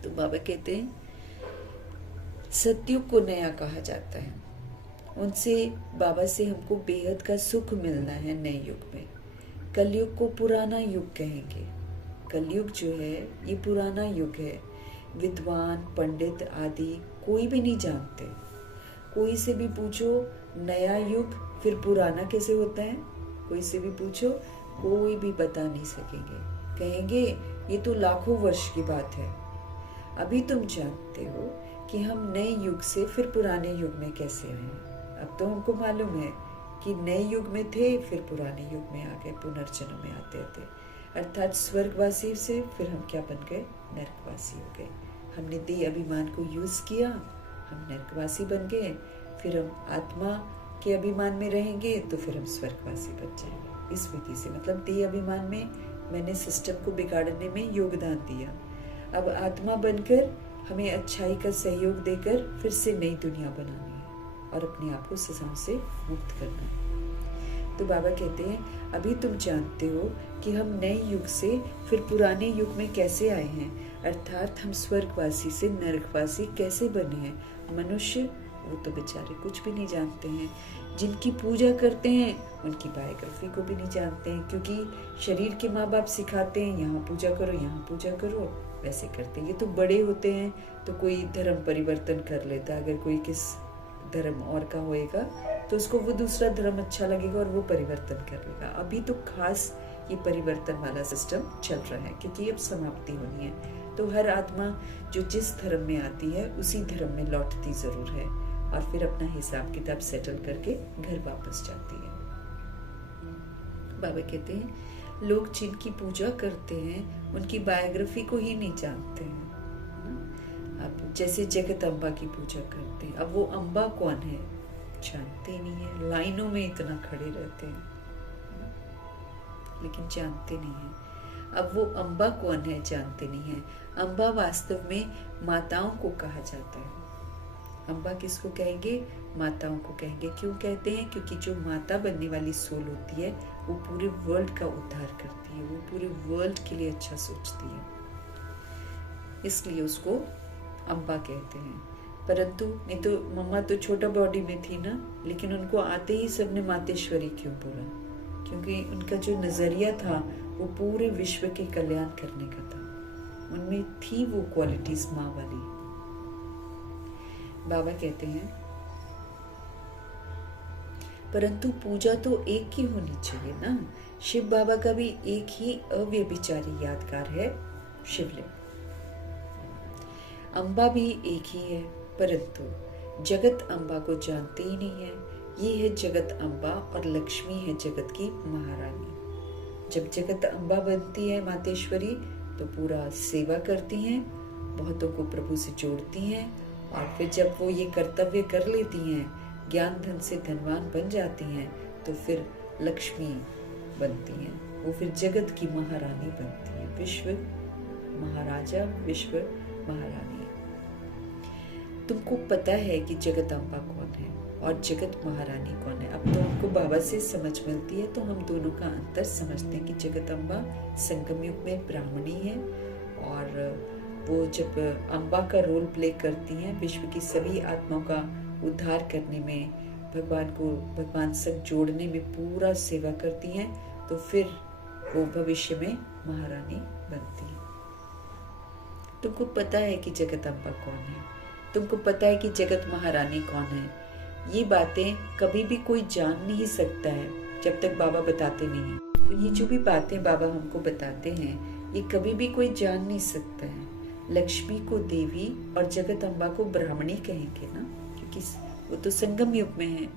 तो बाबा कहते हैं सतयुग को नया कहा जाता है, उनसे बाबा से हमको बेहद का सुख मिलना है नए युग में। कलयुग को पुराना युग कहेंगे। कलयुग जो है ये पुराना युग है, विद्वान पंडित आदि कोई भी नहीं जानते। कोई से भी पूछो नया युग फिर पुराना कैसे होता है, कोई से भी पूछो कोई भी बता नहीं सकेंगे, कहेंगे ये तो लाखों वर्ष की बात है। अभी तुम जानते हो कि हम नए युग से फिर पुराने युग में कैसे हैं। अब तो हमको मालूम है कि नए युग में थे फिर पुराने युग में आ गए, पुनर्जन्म में आते थे। अर्थात स्वर्गवासी से फिर हम क्या बन गए, नरकवासी हो गए। हमने देह अभिमान को यूज किया, हम नरकवासी बन गए। फिर हम आत्मा के अभिमान में रहेंगे तो फिर हम स्वर्गवासी बन जाएंगे। इस विधि से, मतलब देह अभिमान में मैंने सिस्टम को बिगाड़ने में योगदान दिया। अब आत्मा बनकर हमें अच्छाई का सहयोग देकर फिर से नई दुनिया बनानी है और अपने आप को सजाओं से मुक्त करना है। तो बाबा कहते हैं अभी तुम जानते हो कि हम नए युग से फिर पुराने युग में कैसे आए हैं, अर्थात हम स्वर्गवासी से नरकवासी कैसे बने हैं। मनुष्य वो तो बेचारे कुछ भी नहीं जानते हैं। जिनकी पूजा करते हैं उनकी बायोग्राफी को भी नहीं जानते हैं, क्योंकि शरीर के माँ बाप सिखाते हैं यहाँ पूजा करो, यहाँ पूजा करो, वैसे करते हैं। ये तो बड़े होते हैं तो कोई धर्म परिवर्तन कर लेता है। अगर कोई किस धर्म और का होएगा तो उसको वो दूसरा धर्म अच्छा लगेगा और वो परिवर्तन कर लेगा। अभी तो खास ये परिवर्तन वाला सिस्टम चल रहा है, क्योंकि अब समाप्ति होनी है। तो हर आत्मा जो जिस धर्म में आती है उसी धर्म में लौटती जरूर है और फिर अपना हिसाब किताब सेटल करके घर वापस जाती है। बाबा कहते हैं लोग जिनकी पूजा करते हैं उनकी बायोग्राफी को ही नहीं जानते हैं। अब जैसे जगत अम्बा की पूजा करते हैं, अब वो अम्बा कौन है जानते नहीं है। लाइनों में इतना खड़े रहते हैं लेकिन जानते नहीं है। अब वो अम्बा कौन है जानते नहीं है। अम्बा वास्तव में माताओं को कहा जाता है। अम्बा किसको कहेंगे, माताओं को कहेंगे। क्यों कहते हैं, क्योंकि जो माता बनने वाली सोल होती है वो पूरे वर्ल्ड का उद्धार करती है, वो पूरे वर्ल्ड के लिए अच्छा सोचती है, इसलिए उसको अम्बा कहते हैं। परंतु नहीं तो मम्मा तो छोटा बॉडी में थी ना, लेकिन उनको आते ही सबने मातेश्वरी क्यों बोला, क्योंकि उनका जो नजरिया था वो पूरे विश्व के कल्याण करने का था। उनमें थी वो क्वालिटीज माँ वाली। बाबा कहते हैं परंतु पूजा तो एक ही होनी चाहिए ना। शिव बाबा का भी एक ही अव्यभिचारी यादगार है, शिवलिंग। अम्बा भी एक ही है, परंतु जगत अम्बा को जानते ही नहीं है। ये है जगत अम्बा और लक्ष्मी है जगत की महारानी। जब जगत अम्बा बनती है मातेश्वरी तो पूरा सेवा करती हैं, बहुतों को प्रभु से जोड़ती हैं, और फिर जब वो ये कर्तव्य कर लेती हैं, ज्ञान धन से धनवान बन जाती हैं, तो फिर लक्ष्मी बनती हैं। वो फिर जगत की महारानी बनती हैं, विश्व महाराजा, विश्व महारानी। तुमको पता है कि जगत अम्बा कौन है और जगत महारानी कौन है। अब तो हमको बाबा से समझ मिलती है, तो हम दोनों का अंतर समझते हैं कि जगत अम्बा संगम युग में ब्राह्मणी है और वो जब अम्बा का रोल प्ले करती हैं विश्व की सभी आत्माओं का उद्धार करने में, भगवान से जोड़ने में पूरा सेवा करती हैं, तो फिर वो भविष्य में महारानी बनती है। तुमको पता है कि जगत अम्बा कौन है, तुमको पता है कि जगत महारानी कौन है। ये बातें कभी भी कोई जान नहीं सकता है जब तक बाबा बताते नहीं हैं। तो ये जो भी बातें बाबा हमको बताते हैं ये कभी भी कोई जान नहीं सकता है। लक्ष्मी को देवी और जगत अम्बा को ब्राह्मणी कहेंगे ना, क्योंकि वो तो संगम युग में है।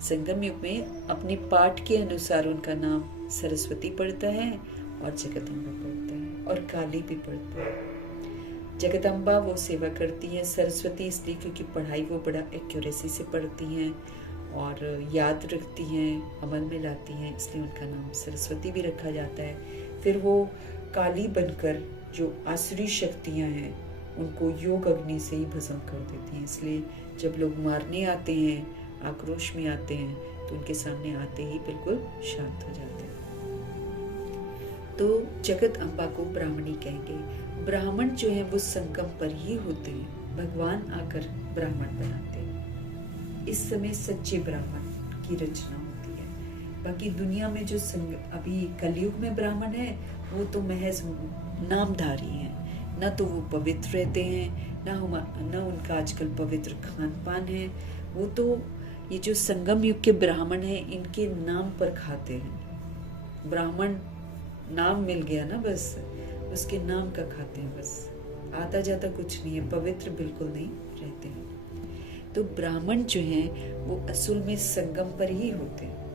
संगम युग में अपने पाठ के अनुसार उनका नाम सरस्वती पड़ता है और जगत अम्बा पड़ता है और काली भी पड़ता है। जगत अम्बा वो सेवा करती है, सरस्वती इसलिए क्योंकि पढ़ाई वो बड़ा एक्यूरेसी से पढ़ती हैं और याद रखती हैं, अमल में लाती हैं, इसलिए उनका नाम सरस्वती भी रखा जाता है। फिर वो काली बनकर जो आसुरी शक्तियां हैं उनको योग अग्नि से ही भस्म कर देती हैं। इसलिए जब लोग मारने आते हैं, आक्रोश में आते हैं, तो उनके सामने आते ही बिल्कुल शांत हो जाते हैं। तो जगत अम्बा को ब्राह्मणी कहेंगे। ब्राह्मण जो है वो संगम पर ही होते हैं, भगवान आकर ब्राह्मण बनाते हैं। इस समय सच्चे ब्राह्मण की रचना होती है। बाकी दुनिया में जो अभी कलयुग में ब्राह्मण है वो तो महज नामधारी हैं, न तो वो पवित्र रहते हैं, न उनका आजकल पवित्र खान पान है। वो तो ये जो संगम युग के ब्राह्मण हैं इनके नाम पर खाते हैं। ब्राह्मण नाम मिल गया ना, बस उसके नाम का खाते हैं, बस आता जाता कुछ नहीं है, पवित्र बिल्कुल नहीं रहते हैं। तो ब्राह्मण जो हैं वो असल में संगम पर ही होते हैं।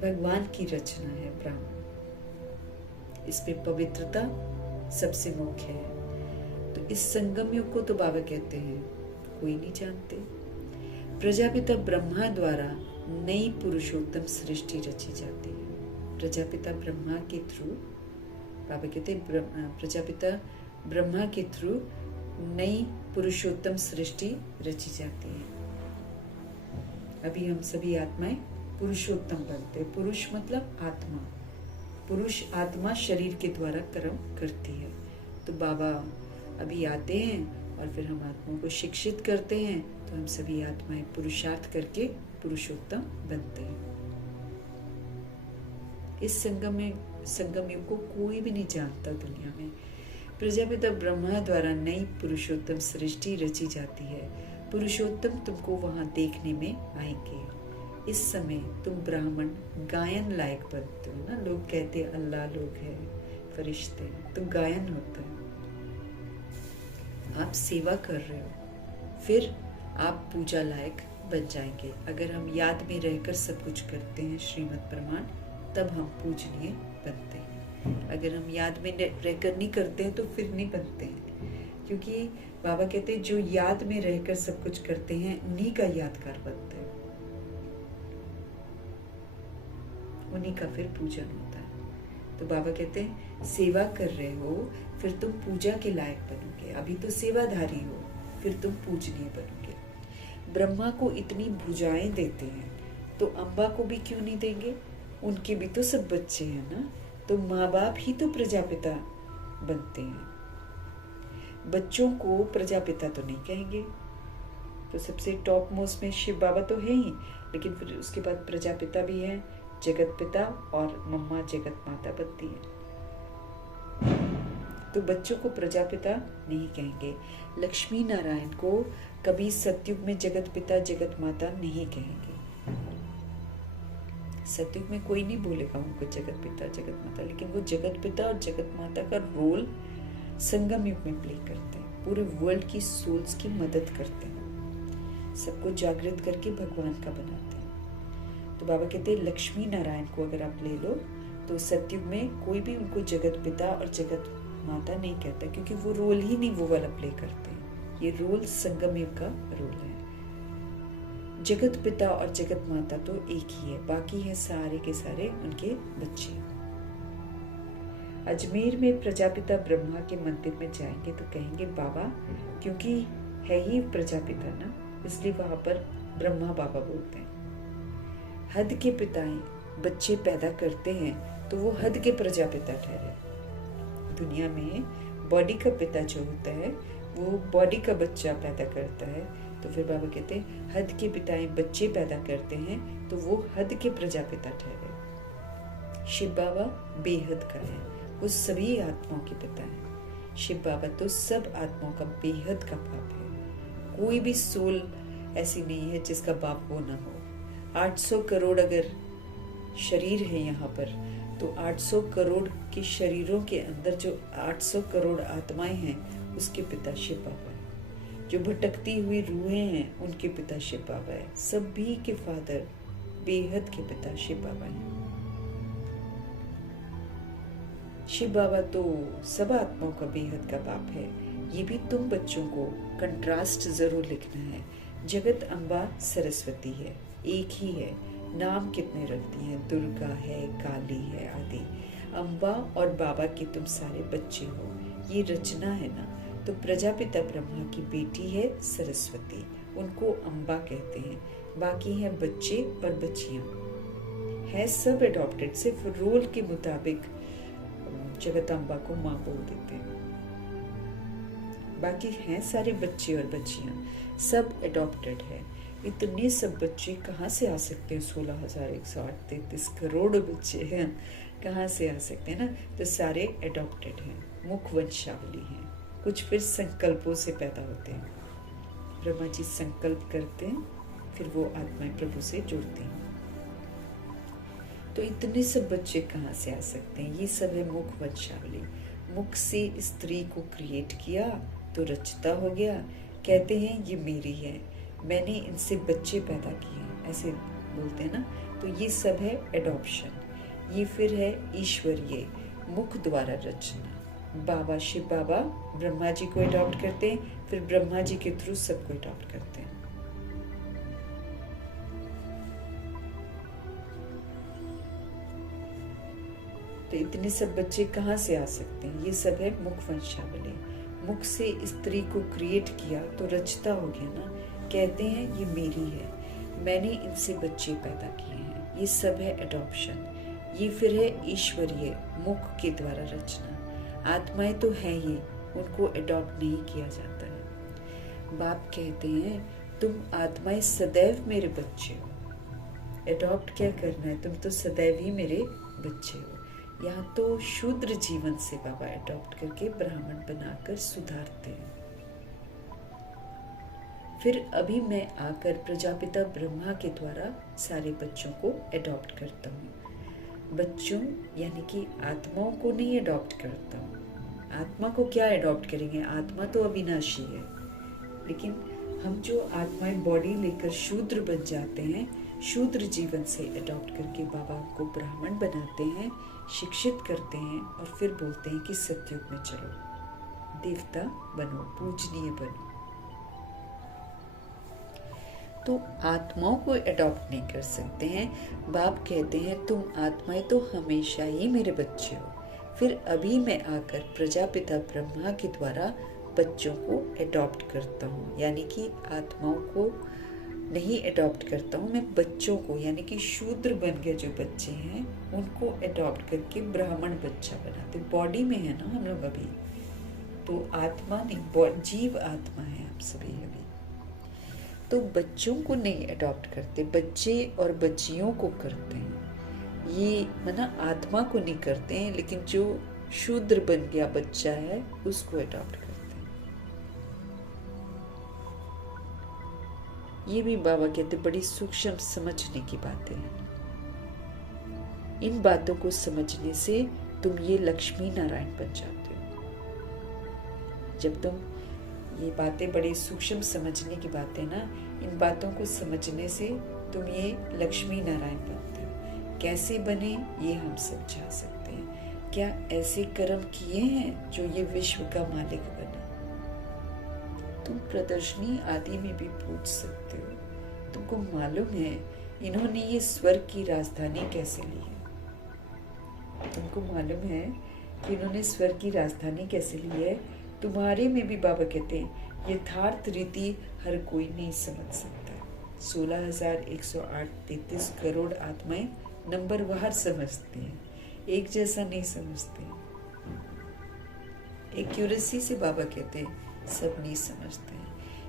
भगवान की रचना है ब्राह्मण। इसमें पवित्रता सबसे मुख्य है। तो इस संगम युग को तो बाबा कहते हैं कोई नहीं जानते। प्रजापिता ब्रह्मा द्वारा नई पुरुषोत्तम सृष्टि रची जाती है। प्रजापिता ब्रह्मा के थ्रू, बाबा कहते हैं प्रजापिता ब्रह्मा के थ्रू नई पुरुषोत्तम सृष्टि रची जाती है। अभी हम सभी आत्माएं पुरुषोत्तम बनते हैं। पुरुष मतलब आत्मा, पुरुष आत्मा शरीर के द्वारा कर्म करती है। तो बाबा अभी आते हैं और फिर हम आत्माओं को शिक्षित करते हैं, तो हम सभी आत्माएं पुरुषार्थ करके पुरुषोत्तम बनते हैं। इस संगम युग को कोई भी नहीं जानता दुनिया में। प्रजापिता ब्रह्मा द्वारा नई पुरुषोत्तम सृष्टि रची जाती है। पुरुषोत्तम तुमको वहां देखने में आएंगे। इस समय तुम ब्राह्मण गायन लायक बनते हो ना। लोग कहते हैं अल्लाह लोग है, फरिश्ते, तो गायन होता है। आप सेवा कर रहे हो, फिर आप पूजा लायक बन जाएंगे। अगर हम याद में रहकर सब कुछ करते हैं श्रीमद् प्रमाण, तब हम पूजनीय बनते हैं। अगर हम याद में रहकर नहीं करते हैं तो फिर नहीं बनते हैं। क्योंकि बाबा कहते हैं जो याद में रहकर सब कुछ करते हैं उन्हीं का यादगार बनता है, उन्हीं का फिर पूजन होता है। तो बाबा कहते हैं सेवा कर रहे हो, फिर तुम पूजा के लायक बनोगे। अभी तो सेवाधारी हो, फिर तुम पूजनीय बनोगे। ब्रह्मा को इतनी भुजाएं देते हैं, तो अम्बा को भी क्यों नहीं देंगे? उनके भी तो सब बच्चे हैं ना। तो माँ बाप ही तो प्रजापिता बनते हैं। बच्चों को प्रजापिता तो नहीं कहेंगे। तो सबसे टॉप मोस्ट में शिव बाबा तो है ही, लेकिन फिर उसके बाद प्रजापिता भी है, जगत पिता और मम्मा जगत माता बनती है। तो बच्चों को प्रजापिता नहीं कहेंगे। लक्ष्मी नारायण को कभी सतयुग में जगत पिता जगत माता नहीं कहेंगे। सतयुग में कोई नहीं बोलेगा उनको जगत पिता जगत माता, लेकिन वो जगत पिता और जगत माता का रोल संगम युग में प्ले करते हैं। पूरे वर्ल्ड की सोल्स की मदद करते हैं, सबको जागृत करके भगवान का बनाते हैं। तो बाबा कहते हैं लक्ष्मी नारायण को अगर आप ले लो तो सतयुग में कोई भी उनको जगत पिता और जगत माता नहीं कहता, क्योंकि वो रोल ही नहीं वो वाला प्ले करते हैं। ये रोल संगम युग का रोल है। जगत पिता और जगत माता तो एक ही है, बाकी है सारे के सारे उनके बच्चे। अजमेर में प्रजापिता ब्रह्मा के मंदिर में जाएंगे तो कहेंगे बाबा, क्योंकि है ही प्रजापिता ना, इसलिए वहां पर ब्रह्मा बाबा बोलते हैं। हद के पिताएं बच्चे पैदा करते हैं तो वो हद के प्रजापिता ठहरे। दुनिया में बॉडी का पिता जो होता है वो बॉडी का बच्चा पैदा करता है, तो फिर बाबा कहते हैं हद के पिताएं बच्चे पैदा करते हैं तो वो हद के प्रजापिता ठहरे। शिव बाबा बेहद का है, वो सभी आत्माओं के पिता हैं। शिव बाबा तो सब आत्माओं का बेहद का बाप है। कोई भी सोल ऐसी नहीं है जिसका बाप वो ना हो। 800 करोड़ अगर शरीर है यहाँ पर, तो 800 करोड़ के शरीरों के अंदर जो 800 करोड़ आत्माएं हैं उसके पिता शिव बाबा है। जो भटकती हुई रूहें हैं उनके पिता शिव बाबा है। सभी के फादर बेहद के पिता शिव बाबा हैं। शिव बाबा तो सब आत्माओं का बेहद का बाप है। ये भी तुम बच्चों को कंट्रास्ट जरूर लिखना है। जगत अम्बा सरस्वती है, एक ही है। नाम कितने रखती हैं? दुर्गा है, काली है आदि। अम्बा और बाबा के तुम सारे बच्चे हो, ये रचना है ना। तो प्रजापिता ब्रह्मा की बेटी है सरस्वती, उनको अम्बा कहते हैं। बाकी हैं बच्चे और बच्चियां, है सब एडॉप्टेड। सिर्फ रोल के मुताबिक जगत अम्बा को माँ बोल देते हैं, बाकी हैं सारे बच्चे और बच्चियां, सब एडॉप्टेड है। इतने सब बच्चे कहाँ से आ सकते हैं? 16,133 करोड़ बच्चे हैं, कहाँ से आ सकते हैं ना। तो सारे एडॉप्टेड हैं, मुख वंशावली हैं। कुछ फिर संकल्पों से पैदा होते हैं। ब्रह्मा जी संकल्प करते हैं, फिर वो आत्माएं प्रभु से जुड़ती हैं। तो इतने सब बच्चे कहाँ से आ सकते हैं? ये सब है मुख वंशावली। मुख से स्त्री को क्रिएट किया तो रचता हो गया। कहते हैं ये मेरी है, मैंने इनसे बच्चे पैदा किए, ऐसे बोलते हैं ना। तो ये सब है एडॉप्शन। ये फिर है ईश्वरीय, मुख द्वारा रचना। बाबा शिव बाबा ब्रह्मा जी को अडॉप्ट करते हैं, फिर ब्रह्मा जी के थ्रू सबको अडॉप्ट करते हैं। तो इतने सब बच्चे कहाँ से आ सकते हैं? ये सब है मुख वंशावली। मुख से स्त्री को क्रिएट किया तो रचता हो गया ना। कहते हैं ये मेरी है, मैंने इनसे बच्चे पैदा किए हैं। ये सब है अडॉप्शन। ये फिर है ईश्वरीय मुख के द्वारा रचना। आत्माएं तो है ही, उनको अडॉप्ट नहीं किया जाता है। बाप कहते हैं तुम आत्माएं सदैव मेरे बच्चे हो। अडॉप्ट क्या करना है? तुम तो सदैव ही मेरे बच्चे हो। यहाँ तो शूद्र जीवन से बाबा अडॉप्ट करके ब्राह्मण बनाकर सुधारते हैं। फिर अभी मैं आकर प्रजापिता ब्रह्मा के द्वारा सारे बच्चों को अडॉप्ट करता हूँ। बच्चों यानी कि आत्माओं को नहीं अडॉप्ट करता हूँ। आत्मा को क्या अडॉप्ट करेंगे? आत्मा तो अविनाशी है। लेकिन हम जो आत्माएं बॉडी लेकर शूद्र बन जाते हैं, शूद्र जीवन से अडॉप्ट करके बाबा को ब्राह्मण बनाते हैं, शिक्षित करते हैं और फिर बोलते हैं कि सतयुग में चलो, देवता बनो, पूजनीय बनो। तो आत्माओं को अडॉप्ट नहीं कर सकते हैं। बाप कहते हैं तुम आत्माएं तो हमेशा ही मेरे बच्चे हो। फिर अभी मैं आकर प्रजापिता ब्रह्मा के द्वारा बच्चों को अडॉप्ट करता हूँ, यानी कि आत्माओं को नहीं अडॉप्ट करता हूँ, मैं बच्चों को, यानी कि शूद्र बन गए जो बच्चे हैं उनको अडॉप्ट करके ब्राह्मण बच्चा बनाते। बॉडी में है ना हम लोग अभी, तो आत्मा नहीं, जीव आत्मा है आप सभी अभी। तो बच्चों को नहीं अडॉप्ट करते, बच्चे और बच्चियों को करते हैं। ये माना आत्मा को नहीं करते हैं, लेकिन जो शूद्र बन गया बच्चा है उसको अडॉप्ट करते हैं। ये भी बाबा कहते बड़ी सूक्ष्म समझने की बातें हैं। इन बातों को समझने से तुम ये लक्ष्मी नारायण बन जाते हो। जब तुम ये बातें बड़ी सूक्ष्म समझने की बातें ना, इन बातों को समझने से तुम ये लक्ष्मी नारायण बनते हो। कैसे बने ये हम समझा सकते हैं। क्या ऐसे कर्म किए हैं जो ये विश्व का मालिक बने? तुम प्रदर्शनी आदि में भी पूछ सकते हो। तुमको मालूम है इन्होंने ये स्वर्ग की राजधानी कैसे ली है? तुमको मालूम है कि इन्होंने स्वर्ग की राजधानी कैसे ली है? तुम्हारे में भी बाबा कहते हैं यथार्थ रीति हर कोई नहीं समझ सकता। 16,108-33 करोड़ आत्माएं नंबर वार समझते हैं, एक जैसा नहीं समझते। एक्यूरेसी से बाबा कहते हैं सब नहीं समझते हैं।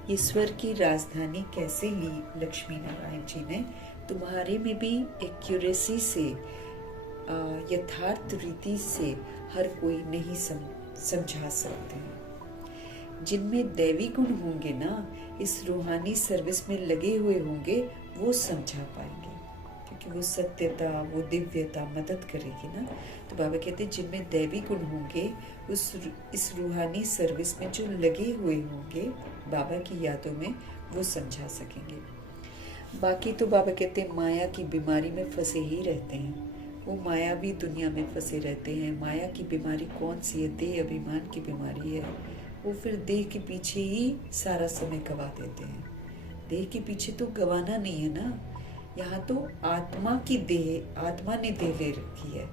ये स्वर्ग की राजधानी कैसे ली लक्ष्मी नारायण जी ने? तुम्हारे में भी एक्यूरेसी से, यथार्थ रीति से हर कोई नहीं समझा सकते हैं। जिनमें दैवी गुण होंगे ना, इस रूहानी सर्विस में लगे हुए होंगे, वो समझा पाएंगे, क्योंकि वो सत्यता, वो दिव्यता मदद करेगी ना। तो बाबा कहते हैं जिनमें दैवी गुण होंगे, इस रूहानी सर्विस में जो लगे हुए होंगे बाबा की यादों में, वो समझा सकेंगे। बाकी तो बाबा कहते हैं माया की बीमारी में फंसे ही रहते हैं। वो मायावी दुनिया में फंसे रहते हैं। माया की बीमारी कौन सी है? देह अभिमान की बीमारी है। वो फिर देह के पीछे ही सारा समय गवा देते हैं। देह के पीछे तो गवाना नहीं है ना। यहाँ तो आत्मा की देह, आत्मा ने देह ले रखी है,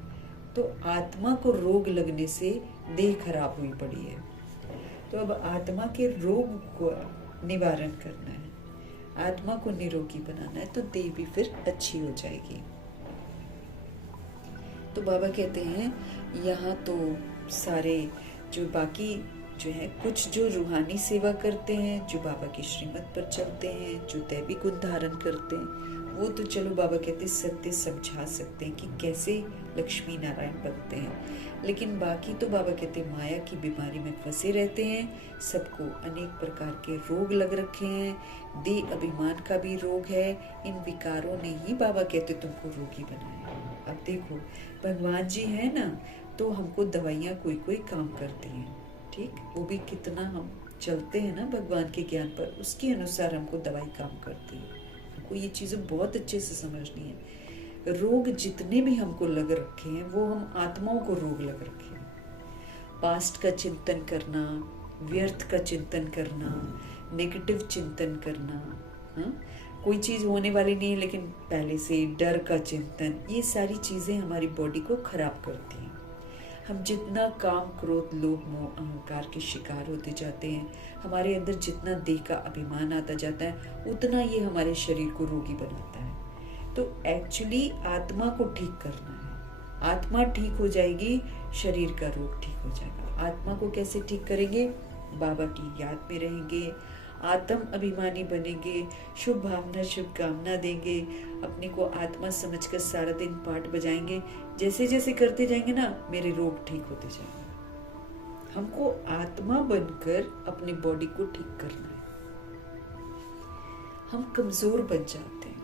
तो आत्मा को रोग लगने से देह खराब हुई पड़ी है। तो अब आत्मा के रोग को निवारण करना है, आत्मा को निरोगी बनाना है, तो देह भी फिर अच्छी हो जाएगी। तो बाबा कहते हैं यहाँ तो सारे जो बाकी जो है, कुछ जो रूहानी सेवा करते हैं, जो बाबा की श्रीमत पर चलते हैं, जो दैवी गुण धारण करते हैं, वो तो चलो बाबा कहते सत्य समझा सकते हैं कि कैसे लक्ष्मी नारायण बनते हैं। लेकिन बाकी तो बाबा कहते माया की बीमारी में फंसे रहते हैं। सबको अनेक प्रकार के रोग लग रखे हैं। देह अभिमान का भी रोग है। इन विकारों ने ही बाबा कहते तुमको रोगी बनाया। अब देखो भगवान जी है ना, तो हमको दवाइयाँ कोई कोई काम करती हैं, ठीक, वो भी कितना हम चलते हैं ना भगवान के ज्ञान पर, उसके अनुसार हमको दवाई काम करती है। हमको ये चीज़ें बहुत अच्छे से समझनी है। रोग जितने भी हमको लग रखे हैं वो हम आत्माओं को रोग लग रखे हैं। पास्ट का चिंतन करना, व्यर्थ का चिंतन करना, नेगेटिव चिंतन करना, हाँ, कोई चीज़ होने वाली नहीं है लेकिन पहले से डर का चिंतन, ये सारी चीज़ें हमारी बॉडी को खराब करती हैं। हम जितना काम, क्रोध, लोभ, मोह, अहंकार के शिकार होते जाते हैं, हमारे अंदर जितना देह का अभिमान आता जाता है, उतना ये हमारे शरीर को रोगी बनाता है। तो एक्चुअली आत्मा को ठीक करना है। आत्मा ठीक हो जाएगी, शरीर का रोग ठीक हो जाएगा। आत्मा को कैसे ठीक करेंगे? बाबा की याद में रहेंगे, आत्म अभिमानी बनेंगे, शुभ भावना, शुभकामना देंगे, अपने को आत्मा समझकर सारा दिन पाठ बजाएंगे। जैसे जैसे करते जाएंगे ना, मेरे रोग ठीक होते जाएंगे। हमको आत्मा बनकर अपनी बॉडी को ठीक करना है। हम कमजोर बन जाते हैं,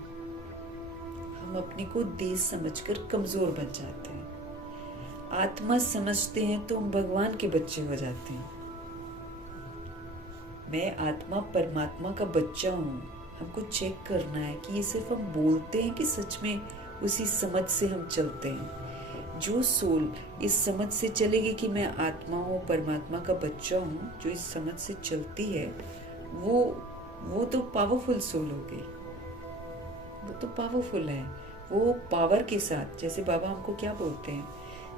हम अपने को देह समझकर कमजोर बन जाते हैं। आत्मा समझते हैं तो हम भगवान के बच्चे हो जाते हैं। मैं आत्मा परमात्मा का बच्चा हूँ। हमको चेक करना है कि ये सिर्फ हम बोलते हैं कि सच में उसी समझ से हम चलते हैं। जो सोल इस समझ से चलेगी कि मैं आत्मा हूँ, परमात्मा का बच्चा हूँ, जो इस समझ से चलती है, वो तो पावरफुल सोल हो गई। वो तो पावरफुल है। वो पावर के साथ, जैसे बाबा हमको क्या बोलते हैं,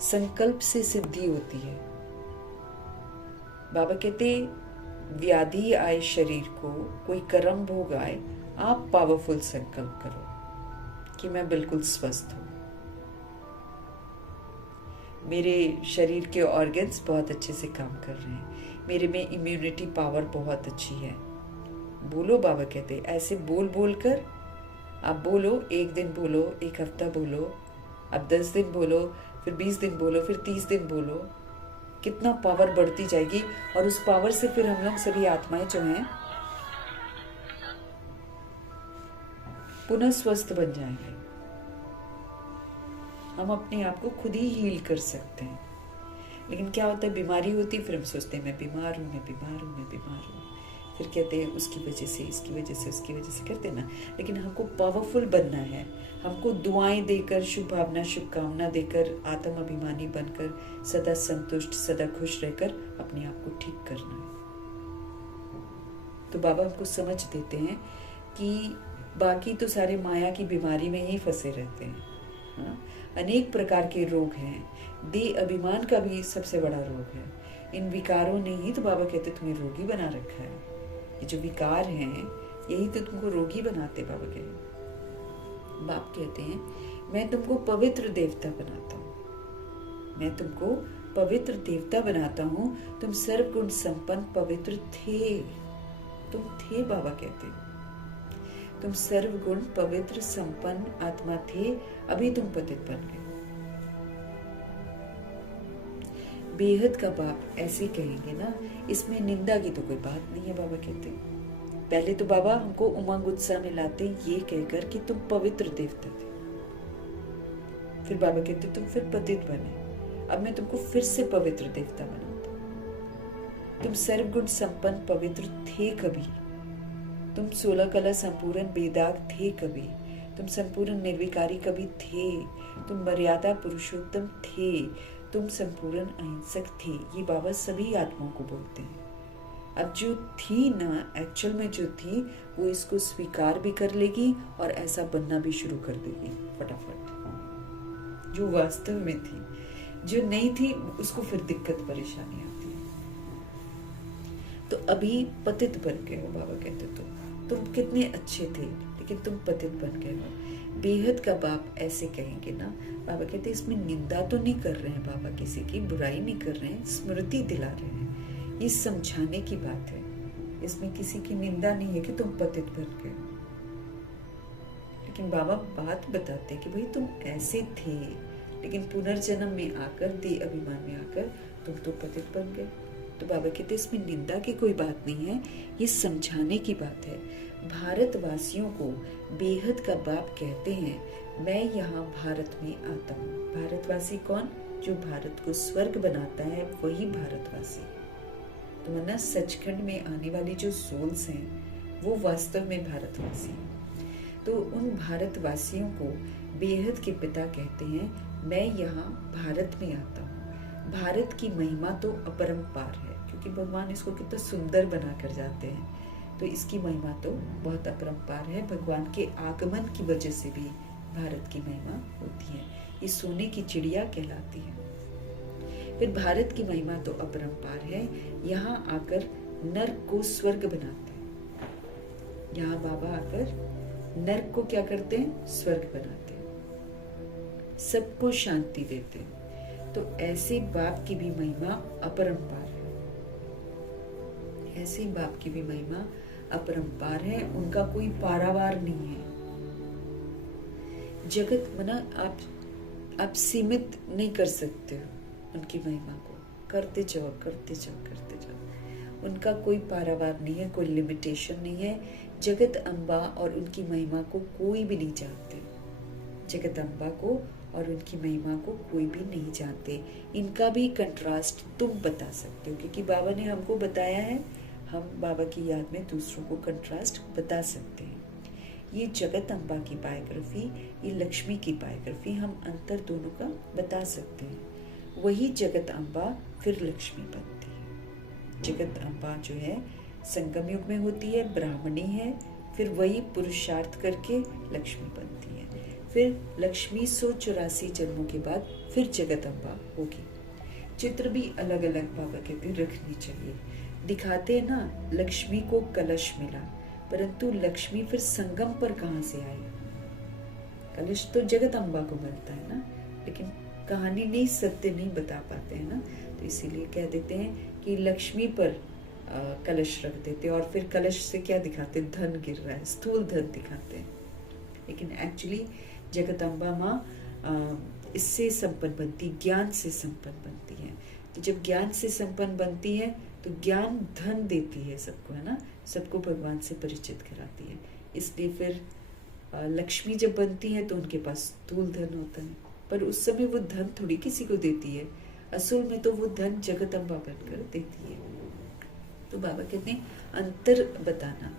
संकल्प से सिद्धि होती है। बाबा कहते व्याधि आए शरीर को, कोई कर्म भोग आए, आप पावरफुल संकल्प करो कि मैं बिल्कुल स्वस्थ हूं। मेरे शरीर के ऑर्गन्स बहुत अच्छे से काम कर रहे हैं, मेरे में इम्यूनिटी पावर बहुत अच्छी है। बोलो, बाबा कहते ऐसे बोल बोल कर आप बोलो। एक दिन बोलो, एक हफ्ता बोलो, अब 10 दिन बोलो, फिर 20 दिन बोलो, फिर 30 दिन बोलो। कितना पावर बढ़ती जाएगी। और उस पावर से फिर हम लोग सभी आत्माएं जो हैं पुनः स्वस्थ बन जाएंगे। हम अपने आप को खुद ही हील कर सकते हैं। लेकिन क्या होता है, बीमारी होती है, फिर हम सोचते हैं मैं बीमार हूँ, मैं बीमार हूँ, मैं बीमार हूँ। फिर कहते हैं उसकी वजह से, इसकी वजह से, उसकी वजह से, करते ना। लेकिन हमको पावरफुल बनना है। हमको दुआएं देकर, शुभ भावना, शुभकामना देकर, आत्म अभिमानी बनकर, सदा संतुष्ट, सदा खुश रहकर अपने आप को ठीक करना है। तो बाबा हमको समझ देते हैं कि बाकी तो सारे माया की बीमारी में ही फंसे रहते हैं। हाँ? अनेक प्रकार के रोग हैं। देह अभिमान का भी सबसे बड़ा रोग है। इन विकारों ने ही तो बाबा कहते तुम्हें रोगी बना रखा है। ये जो विकार हैं, यही तो तुमको रोगी बनाते। बाबा बाप कहते हैं मैं तुमको पवित्र देवता बनाता हूँ, मैं तुमको पवित्र देवता बनाता हूँ। तुम सर्वगुण संपन्न पवित्र थे, तुम थे। बाबा कहते तुम सर्वगुण पवित्र संपन्न आत्मा थे, अभी तुम पतित बन गए। बेहद का बाप ऐसे कहेंगे ना, इसमें निंदा की तो कोई बात नहीं है। बाबा कहते पहले तो बाबा हमको उमंग उत्साह में लाते ये कहकर कि तुम पवित्र देवता थे। फिर बाबा कहते तुम फिर पतित बने, अब मैं तुमको फिर से पवित्र देवता बनाता हूं। तुम सर्वगुण संपन्न पवित्र थे कभी, तुम 16 कला संपूर्ण बेदाग थे कभी, तुम संपूर्ण निर्विकारी कभी थे, तुम मर्यादा पुरुषोत्तम थे, तुम संपूर्ण अहिंसक थे। ये बाबा सभी आत्माओं को बोलते हैं। अब जो थी ना, एक्चुअल में जो थी, वो इसको स्वीकार भी कर लेगी और ऐसा बनना भी शुरू कर देगी फटाफट। जो वास्तव में थी, जो नहीं थी, उसको फिर दिक्कत परेशानी आती है। तो अभी पतित बन गए हो। बाबा कहते तुम कितने अच्छे थे, लेकिन तुम पतित बन गए हो। बेहद का बाप ऐसे कहेंगे ना। बाबा कहते इसमें निंदा तो नहीं कर रहे हैं बाबा, किसी की बुराई नहीं कर रहे हैं, स्मृति दिला रहे हैं। ये समझाने की बात है, इसमें किसी की निंदा नहीं है कि तुम पतित बन गए। लेकिन बाबा बात बताते कि भाई तुम ऐसे थे, लेकिन पुनर्जन्म में आकर, देह अभिमान में आकर तुम तो पतित बन गए। तो बाबा कहते इसमें निंदा की कोई बात नहीं है, ये समझाने की बात है। भारतवासियों को बेहद का बाप कहते हैं मैं यहाँ भारत में आता हूँ। भारतवासी कौन? जो भारत को स्वर्ग बनाता है, वही भारतवासी। तो वरना सचखंड में आने वाली जो सोल्स हैं, वो वास्तव में भारतवासी। तो उन भारतवासियों को बेहद के पिता कहते हैं। मैं यहाँ भारत में आता हूँ। भारत की महिमा तो अपरंपार है, क्योंकि भगवान इसको कितना सुंदर बना कर जाते हैं, तो इसकी महिमा तो बहुत अपरंपार है। भगवान के आगमन की वजह से भी भारत की महिमा होती है। ये सोने की चिड़िया कहलाती है। फिर भारत की महिमा तो अपरंपार है। यहाँ आकर नर्क को स्वर्ग बनाते हैं। यहाँ बाबा आकर नर्क को क्या करते हैं? स्वर्ग बनाते हैं, सबको शांति देते हैं। तो ऐसे बाप की भी महिमा अपरंपार है। ऐसे बाप की भी महिमा अपरंपार है। उनका कोई पारावार नहीं है। जगत मना आप सीमित नहीं कर सकते हो उनकी महिमा को। करते जाओ, करते जाओ, करते जाओ। उनका कोई पारावार नहीं है, कोई लिमिटेशन नहीं है। जगत अम्बा और उनकी महिमा को कोई भी नहीं जानते। जगत अम्बा को और उनकी महिमा को कोई भी नहीं जानते। इनका भी कंट्रास्ट तुम बता सकते हो, क्योंकि बाबा ने हमको बताया है। हम बाबा की याद में दूसरों को कंट्रास्ट बता सकते हैं। ये जगत अम्बा की बायोग्राफी, ये लक्ष्मी की बायोग्राफी, हम अंतर दोनों का बता सकते हैं। वही जगत अम्बा फिर लक्ष्मी बनती है। जगत अम्बा जो है संगम युग में होती है, ब्राह्मणी है, फिर वही पुरुषार्थ करके लक्ष्मी बनती है। फिर लक्ष्मी 184 जन्मों के बाद फिर जगत अम्बा होगी। चित्र भी अलग अलग बाबा कहते रखनी चाहिए। दिखाते हैं ना, लक्ष्मी को कलश मिला, परंतु लक्ष्मी फिर संगम पर कहाँ से आई? कलश तो जगत अम्बा को मिलता है ना, लेकिन कहानी नहीं, सत्य नहीं बता पाते हैं ना, तो इसीलिए कह देते हैं कि लक्ष्मी पर कलश रख देते, और फिर कलश से क्या दिखाते? धन गिर रहा है, स्थूल धन दिखाते हैं। लेकिन एक्चुअली जगत अम्बा माँ इससे संपन्न बनती, ज्ञान से संपन्न बनती है। तो जब ज्ञान से संपन्न बनती है तो ज्ञान धन देती है सबको, है ना, सबको भगवान से परिचित कराती है। इसलिए फिर लक्ष्मी जब बनती है तो उनके पास स्थूल धन होता है, पर उस समय वो धन थोड़ी किसी को देती है। असल में तो वो धन जगत अम्बा बनकर देती है। तो बाबा कहते हैं अंतर बताना।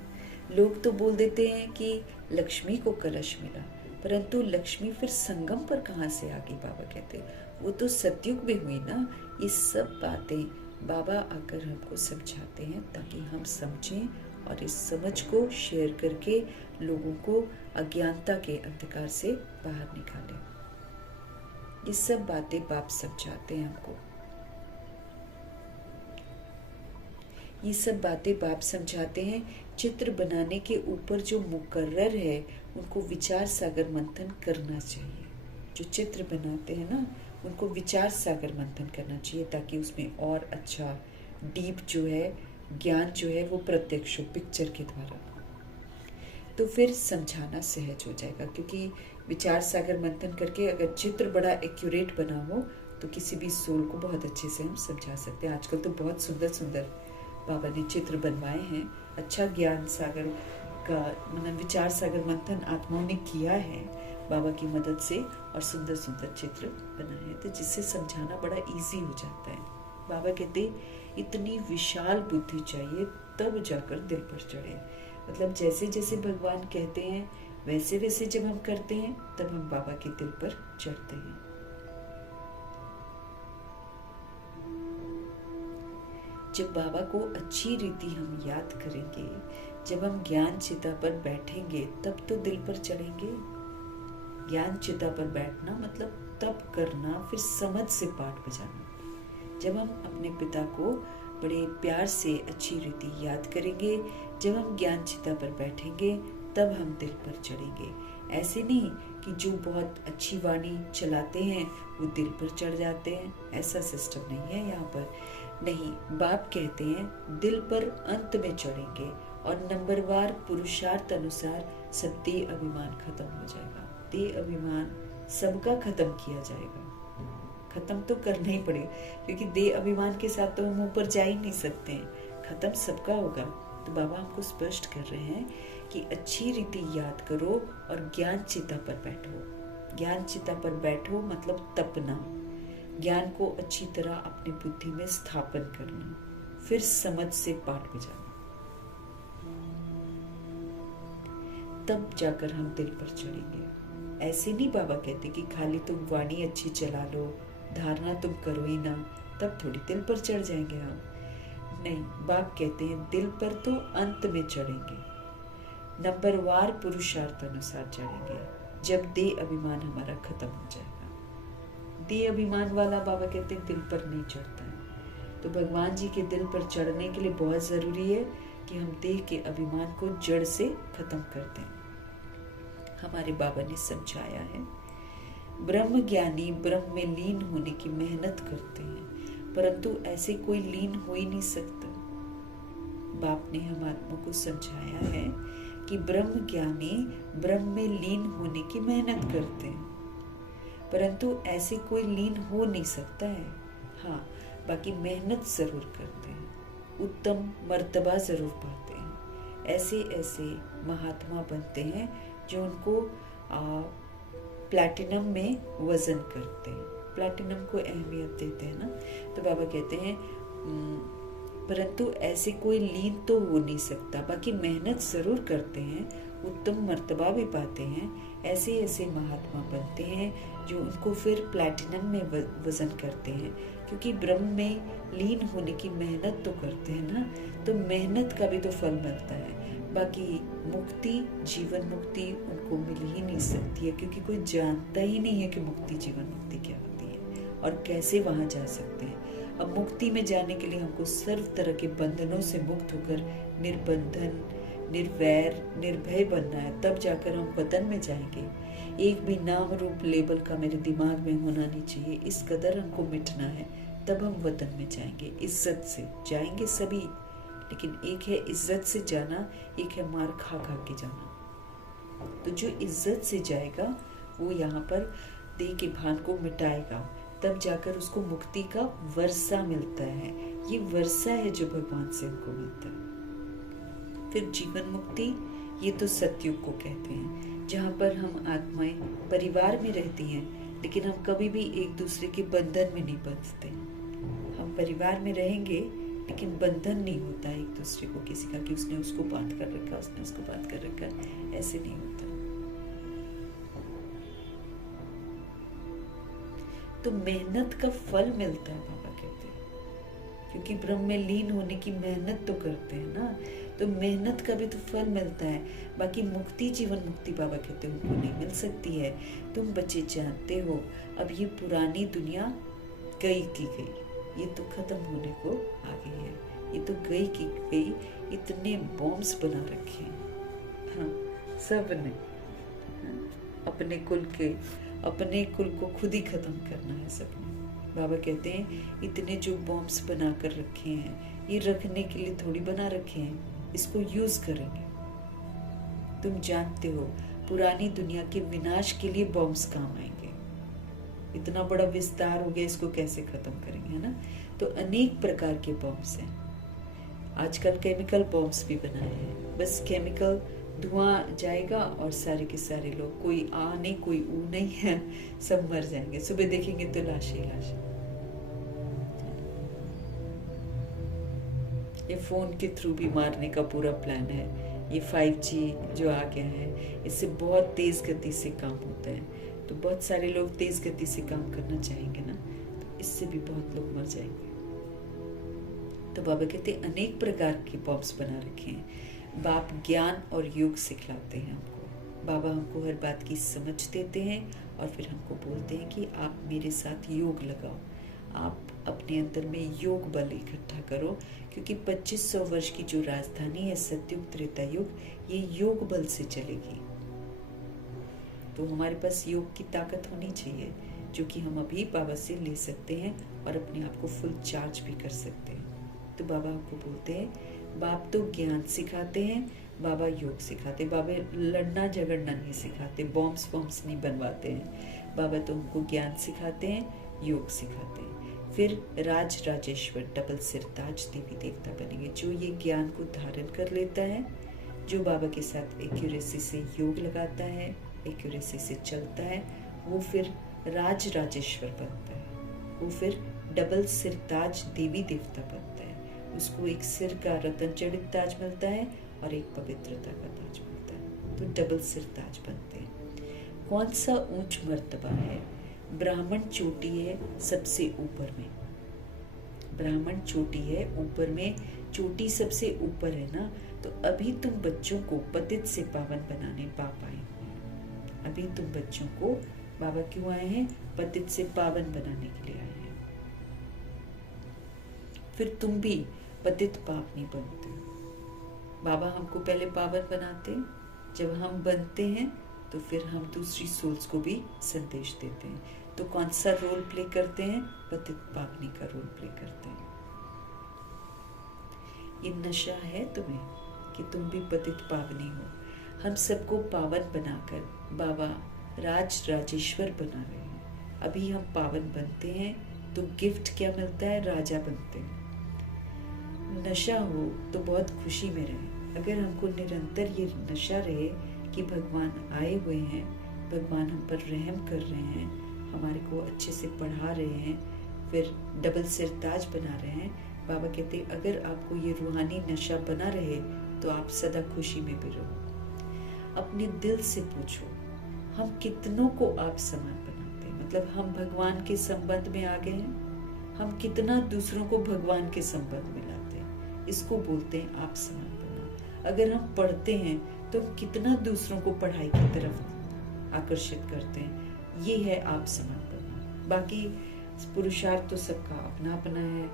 लोग तो बोल देते हैं कि लक्ष्मी को कलश मिला, परंतु लक्ष्मी फिर संगम पर कहाँ से आ गई? बाबा कहते हैं वो तो सतयुग में हुई ना। ये सब बातें बाबा आकर हमको समझाते हैं ताकि हम समझें और इस समझ को शेयर करके लोगों को अज्ञानता के अंधकार से बाहर निकालें। ये सब बातें बाप समझाते हैं हमको। ये सब बातें बाप समझाते हैं। चित्र बनाने के ऊपर जो मुकर्रर है उनको विचार सागर मंथन करना चाहिए। जो चित्र बनाते हैं ना, उनको विचार सागर मंथन करना चाहिए, ताकि उसमें और अच्छा डीप जो है ज्ञान जो है वो प्रत्यक्ष हो पिक्चर के द्वारा। तो फिर समझाना सहज हो जाएगा, क्योंकि विचार सागर मंथन करके अगर चित्र बड़ा एक्यूरेट बना हो तो किसी भी सोल को बहुत अच्छे से हम समझा सकते हैं। आजकल तो बहुत सुंदर सुंदर बाबा ने चित्र बनवाए हैं। अच्छा ज्ञान सागर का मतलब विचार सागर मंथन आत्माओं ने किया है बाबा की मदद से, और सुंदर सुंदर चित्र बनाए हैं, तो जिससे समझाना बड़ा इजी हो जाता है। बाबा कहते इतनी विशाल बुद्धि चाहिए तब जाकर दिल पर चढ़े। मतलब जैसे जैसे भगवान कहते हैं वैसे वैसे जब हम करते हैं तब हम बाबा के दिल पर चढ़ते हैं। जब बाबा को अच्छी रीति हम याद करेंगे, जब हम ज्ञान चिता पर बैठेंगे तब तो दिल पर चढ़ेंगे। ज्ञान चिता पर बैठना मतलब तप करना, फिर समझ से पाठ बजाना। जब हम अपने पिता को बड़े प्यार से अच्छी रीति याद करेंगे, जब हम ज्ञान चिता पर बैठेंगे तब हम दिल पर चढ़ेंगे। ऐसे नहीं कि जो बहुत अच्छी वाणी चलाते हैं वो दिल पर चढ़ जाते हैं, ऐसा सिस्टम नहीं है यहाँ पर। नहीं, बाप कहते हैं दिल पर अंत में चढ़ेंगे और नंबरवार पुरुषार्थ अनुसार सब देह अभिमान खत्म हो जाएगा। देह अभिमान सबका खत्म किया जाएगा, खत्म तो करना ही पड़ेगा, क्योंकि देह अभिमान के साथ तो हम ऊपर जा ही नहीं सकते हैं। खत्म सबका होगा। तो बाबा हमको स्पष्ट कर रहे हैं कि अच्छी रीति याद करो और ज्ञान चिता पर बैठो। ज्ञान चिता पर बैठो मतलब तपना, ज्ञान को अच्छी तरह अपनी बुद्धि में स्थापन करना, फिर समझ से पाठ बजाना। तब जाकर हम दिल पर चढ़ेंगे। ऐसे नहीं बाबा कहते कि खाली तुम वाणी अच्छी चला लो, धारणा तुम करो ही ना, तब थोड़ी दिल पर चढ़ जाएंगे हम। नहीं, बाप कहते हैं दिल पर तो अंत में चढ़ेंगे, नंबरवार पुरुषार्थ अनुसार चढ़ेंगे, जब देह अभिमान हमारा खत्म हो जाएगा। देह अभिमान वाला बाबा कहते हैं दिल पर नहीं चढ़ता है। तो भगवान जी के दिल पर चढ़ने के लिए बहुत जरूरी है कि हम देह के अभिमान को जड़ से खत्म कर दें। हमारे बाबा ने समझाया है, ब्रह्म ज्ञानी ब्रह्म में लीन होने की मेहनत करते हैं, परंतु ऐसे कोई लीन हो ही नहीं सकता। बाप ने हम आत्मा को समझाया है कि ब्रह्म ज्ञानी ब्रह्म में लीन होने की मेहनत करते हैं, परंतु ऐसे कोई लीन हो नहीं सकता है। हाँ, बाकी मेहनत जरूर करते हैं, उत्तम मर्तबा जरूर पाते हैं। ऐसे ऐसे महात्मा बनते हैं जो उनको प्लैटिनम में वजन करते हैं, प्लैटिनम को अहमियत देते हैं ना। तो बाबा कहते हैं परंतु ऐसे कोई लीन तो हो नहीं सकता, बाकी मेहनत जरूर करते हैं, उत्तम मर्तबा भी पाते हैं। ऐसे ऐसे महात्मा बनते हैं जो उनको फिर प्लैटिनम में वजन करते हैं, क्योंकि ब्रह्म में लीन होने की मेहनत तो करते हैं ना, तो मेहनत का भी तो फल मिलता है। बाकी मुक्ति, जीवन मुक्ति उनको मिल ही नहीं सकती है, क्योंकि कोई जानता ही नहीं है कि मुक्ति, जीवन मुक्ति क्या होती है और कैसे वहां जा सकते हैं। अब मुक्ति में जाने के लिए हमको सर्व तरह के बंधनों से मुक्त होकर निर्बंधन, निर्वैर, निर्भय बनना है, तब जाकर हम वतन में जाएंगे। एक भी नाम रूप लेबल का मेरे दिमाग में होना नहीं चाहिए, इस कदर हमको मिटना है, तब हम वतन में जाएंगे। इज्जत से जाएंगे सभी, लेकिन एक है इज्जत से जाना, एक है मार खा खा के जाना। तो जो इज्जत से जाएगा वो यहाँ पर देह के भान को मिटाएगा, तब जाकर उसको मुक्ति का वर्षा मिलता है। ये वर्षा है जो भगवान से हमको मिलता है। फिर जीवन मुक्ति, ये तो सतयुग को कहते हैं, जहाँ पर हम आत्माएं परिवार में रहती हैं, लेकिन हम कभी भी एक दूसरे के बंधन में नहीं बंधते। हम परिवार में रहेंगे लेकिन बंधन नहीं होता है एक दूसरे को किसी का, कि उसने उसको बांध कर रखा, उसने उसको बांध कर रखा, ऐसे नहीं होता। तो मेहनत का फल मिलता है, बाबा कहते हैं, क्योंकि ब्रह्म में लीन होने की मेहनत तो करते हैं ना, तो मेहनत का भी तो फल मिलता है। बाकी मुक्ति, जीवन मुक्ति बाबा कहते हैं उनको नहीं मिल सकती है। तुम बच्चे जानते हो, अब ये पुरानी दुनिया गई की गई, ये तो खत्म होने को आ गई है, ये तो गई की गई। इतने बॉम्ब्स बना रखे हैं, हाँ, सब ने, हाँ, अपने कुल को खुद ही खत्म करना है सबने। बाबा कहते हैं इतने जो बॉम्ब्स बना कर रखे हैं, ये रखने के लिए थोड़ी बना रखे हैं, इसको यूज करेंगे। तुम जानते हो पुरानी दुनिया के विनाश के लिए बॉम्ब्स काम आएंगे। इतना बड़ा विस्तार हो गया, इसको कैसे खत्म करेंगे, है ना। तो अनेक प्रकार के बॉम्ब्स हैं। आजकल केमिकल बॉम्ब्स भी बनाए हैं, बस केमिकल धुआं जाएगा और सारे के सारे लोग, कोई आ नहीं कोई ऊ नहीं है, सब मर जाएंगे। सुबह देखेंगे तो लाश ही लाश। ये फोन के थ्रू भी मारने का पूरा प्लान है। ये 5G जो आ गया है, इससे बहुत तेज गति से काम होता है, तो बहुत सारे लोग तेज गति से काम करना चाहेंगे ना, तो इससे भी बहुत लोग मर जाएंगे। तो बाबा कहते हैं अनेक प्रकार के बॉम्ब्स बना रखे हैं। बाप ज्ञान और योग सिखलाते हैं हमको। बाबा हमको हर बात की समझ देते हैं और फिर हमको बोलते हैं कि आप मेरे साथ योग लगाओ, आप अपने अंदर में योग बल इकट्ठा करो, क्योंकि 2500 वर्ष की जो राजधानी है सतयुग त्रेता युग, ये योग बल से चलेगी। तो हमारे पास योग की ताकत होनी चाहिए, जो कि हम अभी बाबा से ले सकते हैं और अपने आप को फुल चार्ज भी कर सकते हैं। तो बाबा हमको बोलते हैं, बाप तो ज्ञान सिखाते हैं, बाबा योग सिखाते। बाबा लड़ना झगड़ना नहीं सिखाते, बॉम्ब्स नहीं बनवाते हैं। बाबा तो हमको ज्ञान सिखाते हैं, योग सिखाते हैं। फिर राज राजेश्वर डबल सिर ताज देवी देवता बनेंगे। जो ये ज्ञान को धारण कर लेता है, जो बाबा के साथ एक्यूरेसी से योग लगाता है, एक्यूरेसी से चलता है, वो फिर राज राजेश्वर बनता है, वो फिर डबल सिर ताज देवी देवता बनता है। उसको एक सिर का रतन जड़ित ताज मिलता है और एक पवित्रता का ताज मिलता है। तो डबल सिरताज बनते हैं। कौन सा ऊंच मर्तबा है? ब्राह्मण चोटी है सबसे ऊपर में, ब्राह्मण चोटी है ऊपर में, चोटी सबसे ऊपर है ना। तो अभी तुम बच्चों को पतित से पावन बनाने बाबा आए हैं। अभी तुम बच्चों को बाबा क्यों आए हैं? पतित से पावन बनाने के लिए आए हैं। फिर तुम भी पतित पावनी बनते हो। बाबा हमको पहले पावन बनाते हैं, जब हम बनते हैं तो फिर हम दूसरी सोल्स को भी संदेश देते हैं। तो कौन सा रोल प्ले करते हैं? पतित पावनी का रोल प्ले करते हैं। ये नशा है तुम्हें कि तुम भी पतित पावनी हो। हम सबको पावन बनाकर बाबा राज राजेश्वर बना रहे हैं। अभी हम पावन बनते हैं तो गिफ्ट क्या मिलता है? राजा बनते हैं। नशा हो तो बहुत खुशी में रहे। अगर हमको निरंतर ये नशा रहे कि भगवान आए हुए हैं, भगवान हम पर रहम कर रहे हैं, हमारे को अच्छे से पढ़ा रहे हैं, फिर डबल सिरताज बना रहे हैं। बाबा कहते हैं अगर आपको ये रूहानी नशा बना रहे तो आप सदा खुशी में भी रहो। अपने दिल से पूछो, हम कितनों को आप समान बनाते हैं? मतलब हम भगवान के संबंध में आ गए हैं। हम कितना दूसरों को भगवान के संबंध में लाते हैं, इसको बोलते हैं आप समान बनना। अगर हम पढ़ते हैं तो हम कितना दूसरों को पढ़ाई की तरफ आकर्षित करते हैं, ये है आप समान बनना। बाकी पुरुषार्थ तो सबका अपना अपना है,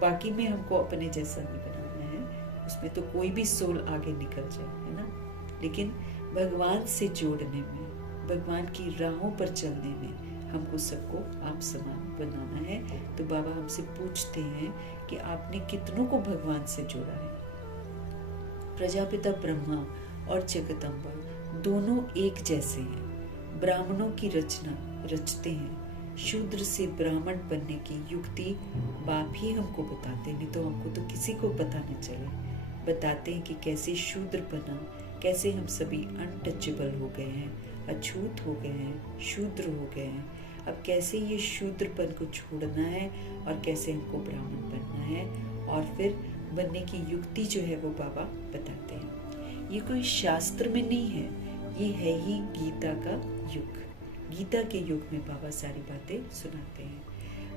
बाकी में हमको अपने जैसा नहीं बनाना है। उसमें तो कोई भी सोल आगे निकल जाए, है ना। लेकिन भगवान से जोड़ने में, भगवान की राहों पर चलने में हमको सबको आप समान बनाना है। तो बाबा हमसे पूछते हैं कि आपने कितनों को भगवान से जोड़ा है? प्रजापिता ब्रह्मा और जगदम्बा दोनों एक जैसे हैं। ब्राह्मणों की रचना रचते हैं। शूद्र से ब्राह्मण बनने की युक्ति बाप ही हमको बताते हैं, नहीं तो हमको तो किसी को पता न चले। बताते हैं कि कैसे शूद्र बना, कैसे हम सभी अनटचेबल हो गए हैं, अछूत हो गए हैं, शूद्र हो गए हैं। अब कैसे ये शूद्रपन को छोड़ना है और कैसे हमको ब्राह्मण बनना है, और फिर बनने की युक्ति जो है वो बाबा बताते हैं। ये कोई शास्त्र में नहीं है, ये है ही गीता का युग। गीता के युग में बाबा सारी बातें सुनाते हैं।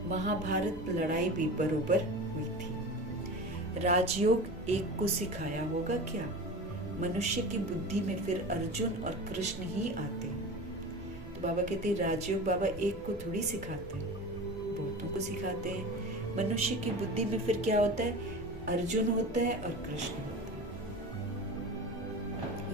महाभारत लड़ाई भी बरोबर हुई थी। राजयोग एक को सिखाया होगा क्या? मनुष्य की बुद्धि में फिर अर्जुन और कृष्ण ही आते हैं। तो बाबा कहते हैं राजयोग बाबा एक को थोड़ी सिखाते हैं, बहुतों को सिखाते हैं। मनुष्य की बुद्धि में फिर क्या होता है? अर्जुन होता है और कृष्ण होता है।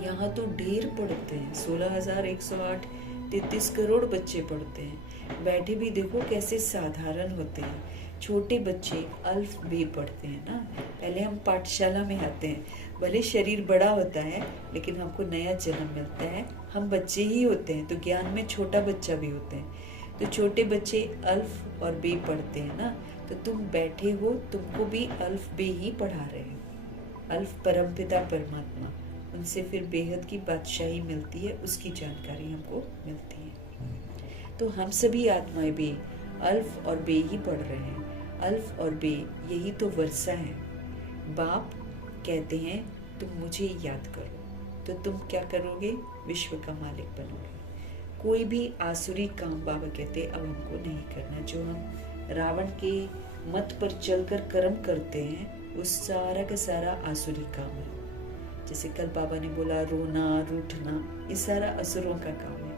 यहाँ तो ढेर पढ़ते हैं, 16,108 33 करोड़ बच्चे पढ़ते हैं। बैठे भी देखो कैसे साधारण होते हैं। छोटे बच्चे अल्फ बे पढ़ते हैं ना। पहले हम पाठशाला में आते हैं, भले शरीर बड़ा होता है लेकिन हमको नया जन्म मिलता है। हम बच्चे ही होते हैं तो ज्ञान में छोटा बच्चा भी होते हैं। तो छोटे बच्चे अल्फ और बे पढ़ते हैं ना। तो तुम बैठे हो, तुमको भी अल्फ बे ही पढ़ा रहे हो। अल्फ परमपिता परमात्मा, उनसे फिर बेहद की बादशाही मिलती है, उसकी जानकारी हमको मिलती है। तो हम सभी आत्माएं भी अल्फ और बे ही पढ़ रहे हैं। अल्फ और बे यही तो वर्षा है। बाप कहते हैं तुम मुझे याद करो, तो तुम क्या करोगे? विश्व का मालिक बनोगे। कोई भी आसुरी काम बाबा कहते अब हमको नहीं करना। जो हम रावण के मत पर चलकर कर्म करते हैं वो सारा का सारा आसुरी काम है। जैसे कल बाबा ने बोला रोना रूठना, ये सारा असुरों का काम है।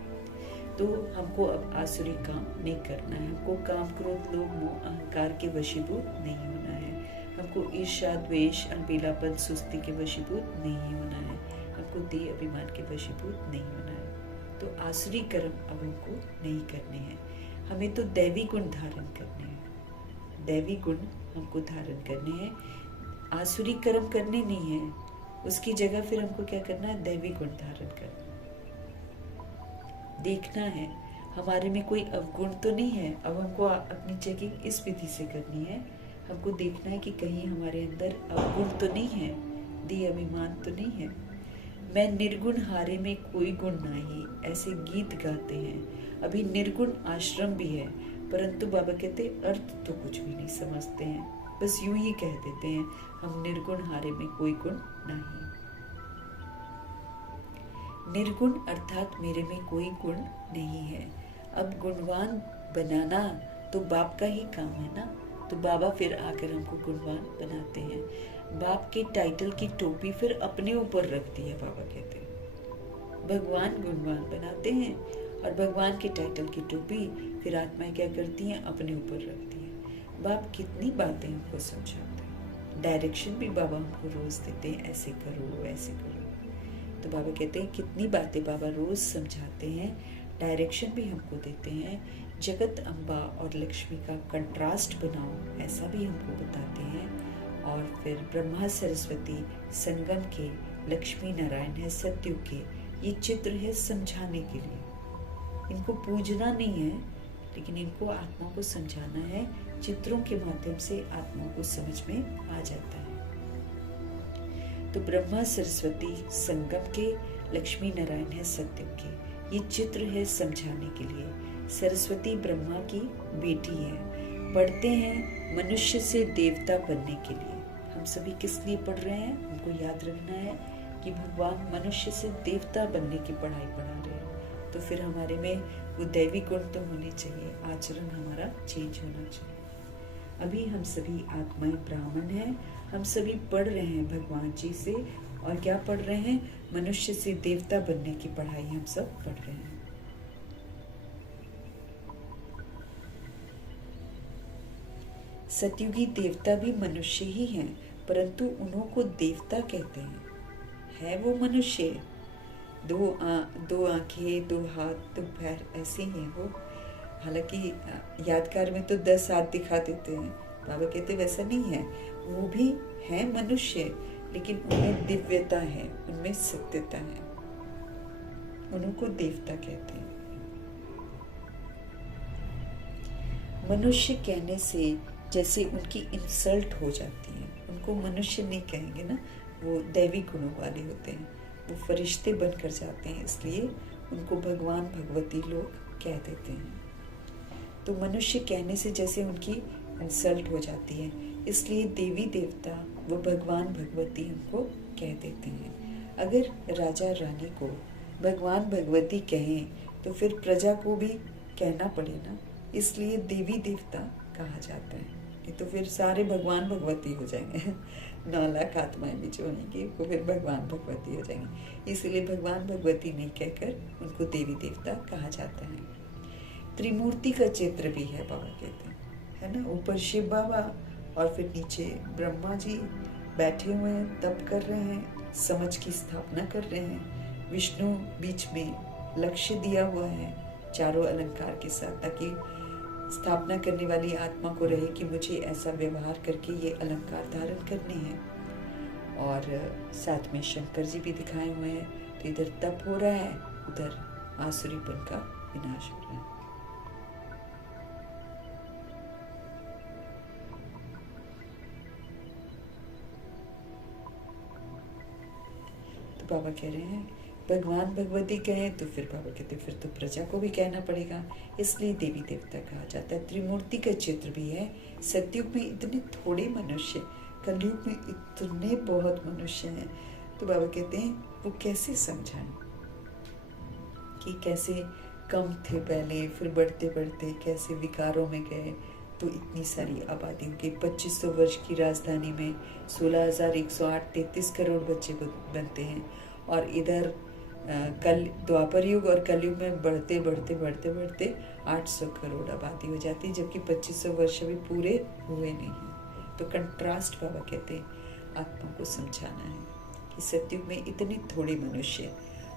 तो हमको अब आसुरी काम नहीं करना है। हमको काम क्रोध लोभ मोह अहंकार के वशीभूत नहीं होना है। हमको ईर्ष्या द्वेष अनबेलापन सुस्ती के वशीभूत नहीं होना है। हमको देह अभिमान के वशीभूत नहीं होना है। तो आसुरी कर्म अब हमको नहीं करने हैं। हमें तो दैवी गुण धारण करने हैं। दैवी गुण हमको धारण करने हैं, आसुरी कर्म करने नहीं है। उसकी जगह फिर हमको क्या करना है? दैवी गुण धारण करना। देखना है हमारे में कोई अवगुण तो नहीं है। अब हमको अपनी चेकिंग इस विधि से करनी है। हमको देखना है कि कहीं हमारे अंदर अवगुण तो नहीं है, देह अभिमान तो नहीं है। मैं निर्गुण हारे में कोई गुण नहीं, ऐसे गीत गाते हैं। अभी निर्गुण आश्रम भी है, परंतु बाबा कहते अर्थ तो कुछ भी नहीं समझते हैं, बस यूं ही कह देते हैं हम निर्गुण हारे में कोई गुण नहीं। निर्गुण अर्थात मेरे में कोई गुण नहीं है। अब गुणवान बनाना तो बाप का ही काम है ना, तो बाबा फिर आकर हमको गुणवान बनाते हैं। बाप के टाइटल की टोपी फिर अपने ऊपर रख दी है, बाबा कहते हैं। भगवान गुणवान बनाते हैं और भगवान के टाइटल की टोपी फिर आत्माएं क्या करती हैं, अपने ऊपर रखती हैं। बाप कितनी बातें हमको समझाते हैं, डायरेक्शन भी बाबा हमको रोज देते हैं, ऐसे करो ऐसे करो। तो बाबा कहते हैं कितनी बातें बाबा रोज समझाते हैं, डायरेक्शन भी हमको देते हैं। जगत अम्बा और लक्ष्मी का कंट्रास्ट बनाओ, ऐसा भी हमको बताते हैं। और फिर ब्रह्मा सरस्वती संगम के लक्ष्मी नारायण है सतयुग के, ये चित्र है समझाने के लिए। इनको पूजना नहीं है, लेकिन इनको आत्मा को समझाना है। चित्रों के माध्यम से आत्मा को समझ में आ जाता है। तो ब्रह्मा सरस्वती संगम के लक्ष्मी नारायण है सतयुग के, ये चित्र है समझाने के लिए। सरस्वती ब्रह्मा की बेटी है। पढ़ते हैं मनुष्य से देवता बनने के लिए। हम सभी किस लिए पढ़ रहे हैं, हमको याद रखना है कि भगवान मनुष्य से देवता बनने की पढ़ाई पढ़ा रहे हैं। तो फिर हमारे में वो दैवी गुण तो होने चाहिए, आचरण हमारा चेंज होना चाहिए। अभी हम सभी आत्माएं ब्राह्मण हैं, हम सभी पढ़ रहे हैं भगवान जी से। और क्या पढ़ रहे हैं, मनुष्य से देवता बनने की पढ़ाई हम सब पढ़ रहे हैं। सतयुगी देवता भी मनुष्य ही हैं, परंतु उन्हों को देवता कहते हैं। है वो मनुष्य, दो आंखें, दो हाथ, दो पैर, ऐसे ही हैं वो। हालांकि यादगार में तो 10 हाथ दिखा देते हैं, बाबा कहते वैसा नहीं है। वो भी है मनुष्य, लेकिन उनमें दिव्यता है, उनमें सत्यता है, उनको देवता कहते हैं। मनुष्य कहने से जैसे उनकी इंसल्ट हो जाती है, उनको मनुष्य नहीं कहेंगे ना, वो दैवी गुणों वाले होते हैं, वो फरिश्ते बनकर जाते हैं, इसलिए उनको भगवान भगवती लोग कह देते हैं। तो मनुष्य कहने से जैसे उनकी इंसल्ट हो जाती है, इसलिए देवी देवता वो भगवान भगवती उनको कह देते हैं। अगर राजा रानी को भगवान भगवती कहें तो फिर प्रजा को भी कहना पड़े ना, इसलिए देवी देवता कहा जाता है। नहीं तो फिर सारे भगवान भगवती हो जाएंगे 9 लाख आत्माएं भी जो होंगी वो फिर भगवान भगवती हो जाएंगे, इसलिए भगवान भगवती नहीं कहकर उनको देवी देवता कहा जाता है। त्रिमूर्ति का चित्र भी है, बाबा कहते हैं, है ना। ऊपर शिव बाबा और फिर नीचे ब्रह्मा जी बैठे हुए हैं, तप कर रहे हैं, समझ की स्थापना कर रहे हैं। विष्णु बीच में लक्ष्य दिया हुआ है चारों अलंकार के साथ, ताकि स्थापना करने वाली आत्मा को रहे कि मुझे ऐसा व्यवहार करके ये अलंकार धारण करने हैं। और साथ में शंकर जी भी दिखाए हुए हैं। तो इधर तप हो रहा है, उधर आसुरीपन का विनाश हो रहा है। तो बाबा कह रहे हैं भगवान भगवती कहें तो फिर बाबा कहते फिर तो प्रजा को भी कहना पड़ेगा, इसलिए देवी देवता कहा जाता है। त्रिमूर्ति का चित्र भी है। सतयुग में इतने थोड़े मनुष्य, कलयुग में इतने बहुत मनुष्य हैं। तो बाबा कहते हैं वो कैसे समझाएं कि कैसे कम थे पहले, फिर बढ़ते बढ़ते कैसे विकारों में गए, तो इतनी सारी आबादी उनके 2500 वर्ष की राजधानी में 16,108 33 करोड़ बच्चे बनते हैं। और इधर कल द्वापर युग और कलयुग में बढ़ते बढ़ते बढ़ते बढ़ते 800 करोड़ आबादी हो जाती है, जबकि 2500 वर्ष भी पूरे हुए नहीं हैं। तो कंट्रास्ट बाबा कहते हैं आत्मा को समझाना है कि सतयुग में इतने थोड़े मनुष्य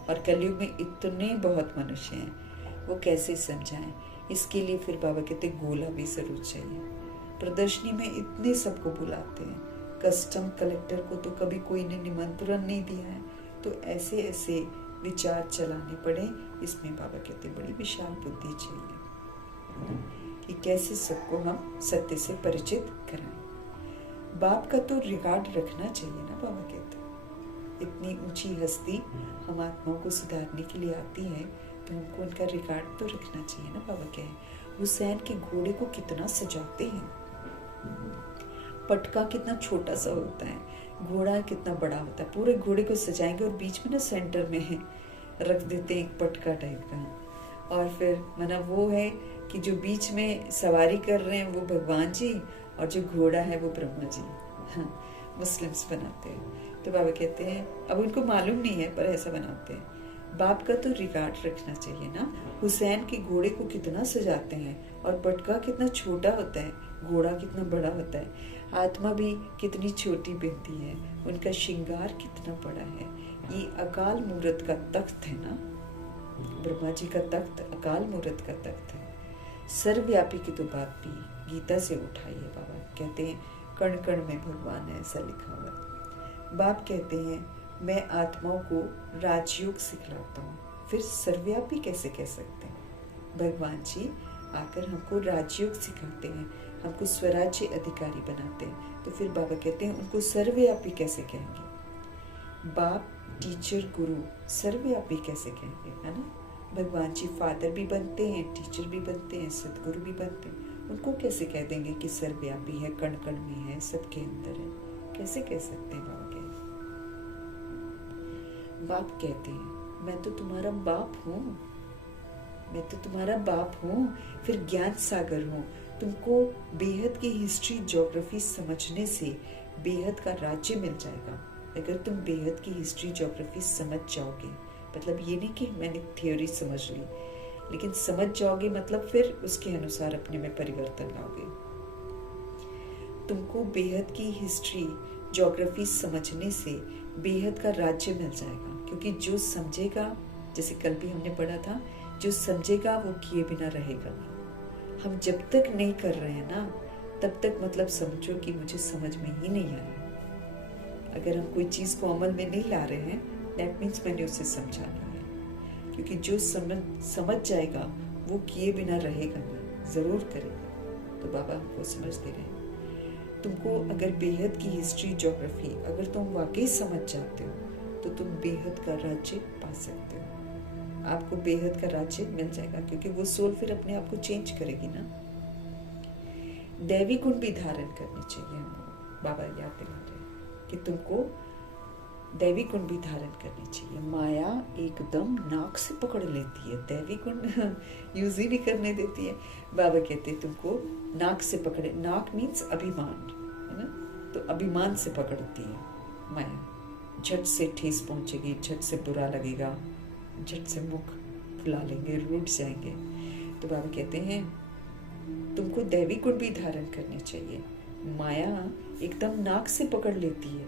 और कलयुग में इतने बहुत मनुष्य हैं, वो कैसे समझाएं। इसके लिए फिर बाबा कहते गोला भी जरूर चाहिए। प्रदर्शनी में इतने सबको बुलाते हैं, कस्टम कलेक्टर को तो कभी कोई ने निमंत्रण नहीं दिया है, तो ऐसे ऐसे विचार चलाने पड़े। इसमें बाबा कहते बड़ी विशाल बुद्धि चाहिए कि कैसे सबको हम सत्य से परिचित कराएं। बाप का तो रिकॉर्ड रखना चाहिए ना, बाबा कहते इतनी ऊंची हस्ती हम आत्माओं को सुधारने के लिए आती है, तो उनको उनका रिकॉर्ड तो रखना चाहिए ना। बाबा कहें हुसैन के घोड़े को कितना सजाते हैं, पटका कितना छोटा सा होता है, घोड़ा कितना बड़ा होता है, पूरे घोड़े को सजाएंगे और बीच में ना सेंटर में है रख देते हैं एक पटका टाइप का। और फिर माना वो है कि जो बीच में सवारी कर रहे हैं वो भगवान जी और जो घोड़ा है वो ब्रह्मा जी। हाँ, मुस्लिम्स बनाते हैं। तो बाबा कहते हैं, अब उनको मालूम नहीं है पर ऐसा बनाते हैं। बाप का तो रिकॉर्ड रखना चाहिए ना। हुसैन के घोड़े को कितना सजाते हैं और पटका कितना छोटा होता है, घोड़ा कितना बड़ा होता है, आत्मा भी कितनी छोटी बनती है, उनका श्रृंगार कितना बड़ा है। ये अकाल मूरत का तख्त है ना, ब्रह्मा जी का तख्त अकाल मूरत का तख्त है। सर्वव्यापी की तो बात भी गीता से उठाई है। बाबा कहते हैं कण कण में भगवान है, ऐसा लिखा हुआ है। बाप कहते हैं मैं आत्माओं को राजयोग सिखलाता हूँ। फिर सर्वव्यापी कैसे कह सकते हैं? भगवान जी आकर हमको राजयोग सिखाते हैं, हमको स्वराज्य अधिकारी बनाते हैं। तो फिर बाबा कहते हैं उनको सर्वव्यापी कैसे कहेंगे? बाप टीचर गुरु सर्वव्यापी कैसे कहेंगे, है ना? भगवान जी फादर भी बनते हैं, टीचर भी बनते हैं, सदगुरु भी बनते हैं। उनको कैसे कह देंगे कि सर्वव्यापी है, कण कण में है, सबके अंदर है? कैसे कह सकते हैं? बाबा कहते बाप कहते हैं मैं तो तुम्हारा बाप हूँ, मैं तो तुम्हारा बाप हूँ। फिर ज्ञान सागर हूँ। तुमको बेहद की हिस्ट्री ज्योग्राफी समझने से बेहद का राज्य मिल जाएगा। अगर तुम बेहद की हिस्ट्री ज्योग्राफी समझ जाओगे, मतलब ये नहीं कि मैंने थ्योरी समझ ली, लेकिन समझ जाओगे मतलब फिर उसके अनुसार अपने में परिवर्तन लाओगे। तुमको बेहद की हिस्ट्री ज्योग्राफी समझने से बेहद का राज्य मिल जाएगा। क्योंकि जो समझेगा, जैसे कल भी हमने पढ़ा था, जो समझेगा वो किए बिना रहेगा नहीं। हम जब तक नहीं कर रहे हैं ना, तब तक मतलब समझो कि मुझे समझ में ही नहीं आया। अगर हम कोई चीज़ को अमल में नहीं ला रहे हैं, दैट मीन्स मैंने उसे समझा नहीं है। क्योंकि जो समझ जाएगा वो किए बिना रहेगा नहीं, ज़रूर करेगा। तो बाबा हमको समझ दे रहे हैं, तुमको अगर बेहद की हिस्ट्री ज्योग्राफी अगर तुम वाकई समझ जाते हो तो तुम बेहद का राज्य पा सकते हो। आपको बेहद का राज्य मिल जाएगा, क्योंकि वो सोल फिर अपने आप को चेंज करेगी ना। दैवी गुण भी धारण करने चाहिए हमको। बाबा याद दिला रहे हैं कि तुमको दैवी गुण भी धारण करनी चाहिए। माया एकदम नाक से पकड़ लेती है, दैवी गुण यूज ही नहीं करने देती है। बाबा कहते हैं तुमको नाक से पकड़े। नाक मीन्स अभिमान, है ना? तो अभिमान से पकड़ती है माया। झट से ठेस पहुंचेगी, झट से बुरा लगेगा, झट से मुख फुला लेंगे, रूठ जाएंगे। तो बाबा कहते हैं तुमको दैवी गुण भी धारण करने चाहिए। माया एकदम नाक से पकड़ लेती है,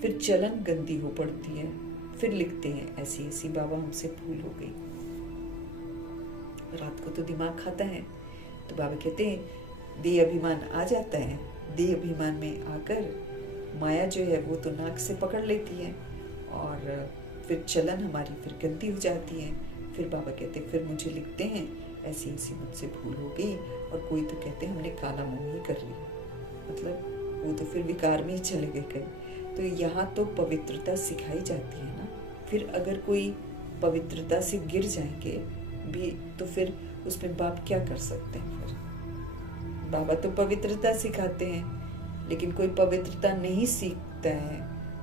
फिर चलन गंदी हो पड़ती है। फिर लिखते हैं ऐसी ऐसी बाबा हमसे भूल हो गई। रात को तो दिमाग खाता है। तो बाबा कहते हैं देह अभिमान आ जाता है। देह अभिमान में आकर माया जो है वो तो नाक से पकड़ लेती है और फिर चलन हमारी फिर गंदी हो जाती है। फिर बाबा कहते हैं फिर मुझे लिखते हैं ऐसी ऐसी मुझसे भूल हो गई। और कोई तो कहते हैं हमने काला मुंह ही कर लिया, मतलब वो तो फिर विकार में ही चले गए कहीं। तो यहाँ तो पवित्रता सिखाई जाती है ना। फिर अगर कोई पवित्रता से गिर जाएंगे भी तो फिर उसमें बाप क्या कर सकते हैं? फिर बाबा तो पवित्रता सिखाते हैं, लेकिन कोई पवित्रता नहीं सीखता है